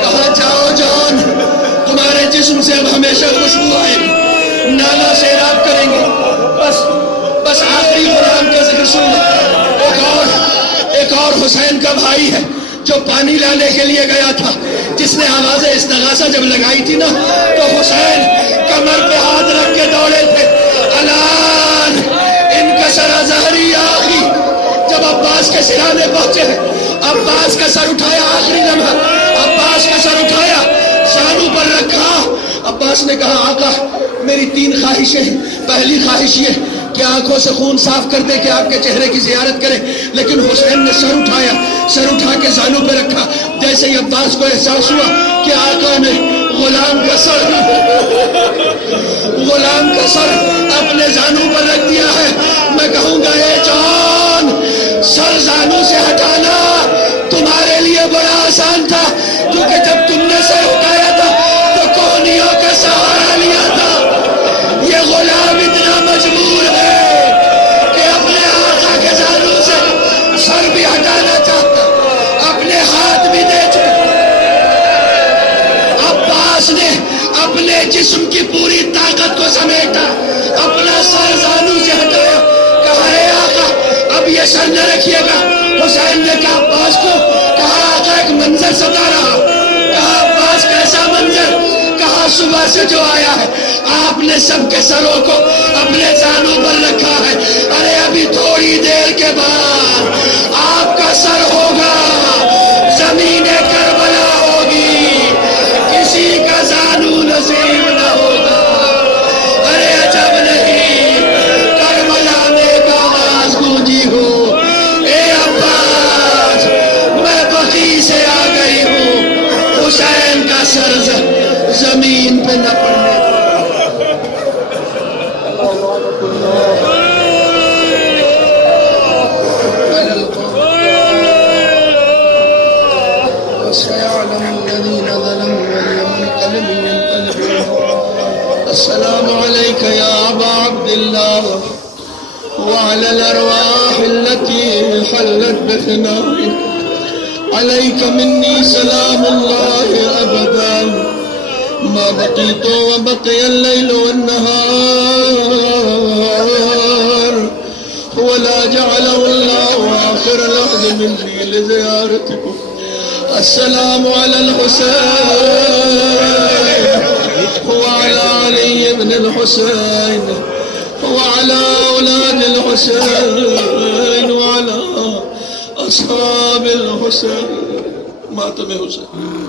کہا، جاؤ جان، تمہارے جسم سے اب ہمیشہ خوشبو آئے گی، نالا سیراب کریں گے. بس آخری غلام کا ذکر سن لو. ایک اور حسین کا بھائی ہے جو پانی لانے کے لیے گیا تھا، جس نے آواز استغاثہ جب لگائی تھی نا تو حسین کمر پہ ہاتھ رکھ کے دوڑے تھے. الان انکسر ظہری آخی. جب عباس کے سرانے پہنچے ہیں، عباس کا سر اٹھایا، آخری لمحہ عباس کا سر اٹھایا، زانو پر رکھا. عباس نے کہا، آقا میری 3 خواہشیں ہیں. پہلی خواہش یہ کہ آنکھوں سے خون صاف کر دے کہ آپ کے چہرے کی زیارت کرے. لیکن حسین نے سر اٹھایا، سر اٹھا کے زانو پہ رکھا. جیسے ہی عباس کو احساس ہوا کہ آقا نے غلام کا سر اپنے زانو پر رکھ دیا ہے، میں کہوں گا اے جان، سر زانو سے ہٹانا تمہارے لیے بڑا آسان تھا، کیونکہ جب تم نے سر اٹھایا تھا تو کوہنیوں کا سہارا لیا تھا. یہ غلام اتنا مجبور ہے کہ اپنے آقا کے زانو سے سر بھی ہٹانا چاہتا، اپنے ہاتھ بھی دے چکا. عباس نے اپنے جسم کی پوری طاقت کو سمیٹا، اپنا سر زانو سے ہٹایا. کہا، اے آقا اب یہ سر نہ رکھیے گا. حسین نے کہا عباس کو، کہا آقا ایک منظر ستا رہا. کہا عباس کیسا منظر؟ کہا صبح سے جو آیا ہے آپ نے سب کے سروں کو اپنے زانوں پر رکھا ہے. ارے ابھی تھوڑی دیر کے بعد آپ کا سر ہوگا، زمین کربلا ہوگی، کسی کا زانو نصیب نہ ہوگا. ارے عجب نہیں کربلا میں ایک آواز گونجی ہو، اے عباس میں بقی سے آ گئی ہوں، حسین کا سر زمین پہ نہ پڑنے. السلام عليك يا أبا عبد الله وعلى الأرواح التي حلت بفنائك. عليك مني سلام الله أبدا ما بقيت وبقي الليل والنهار ولا جعله الله آخر لحظة مني لزيارتكم. السلام على الحسين وعلى علي بن الحسين وعلى أولاد الحسين وعلى أصحاب الحسين. ماتم حسين.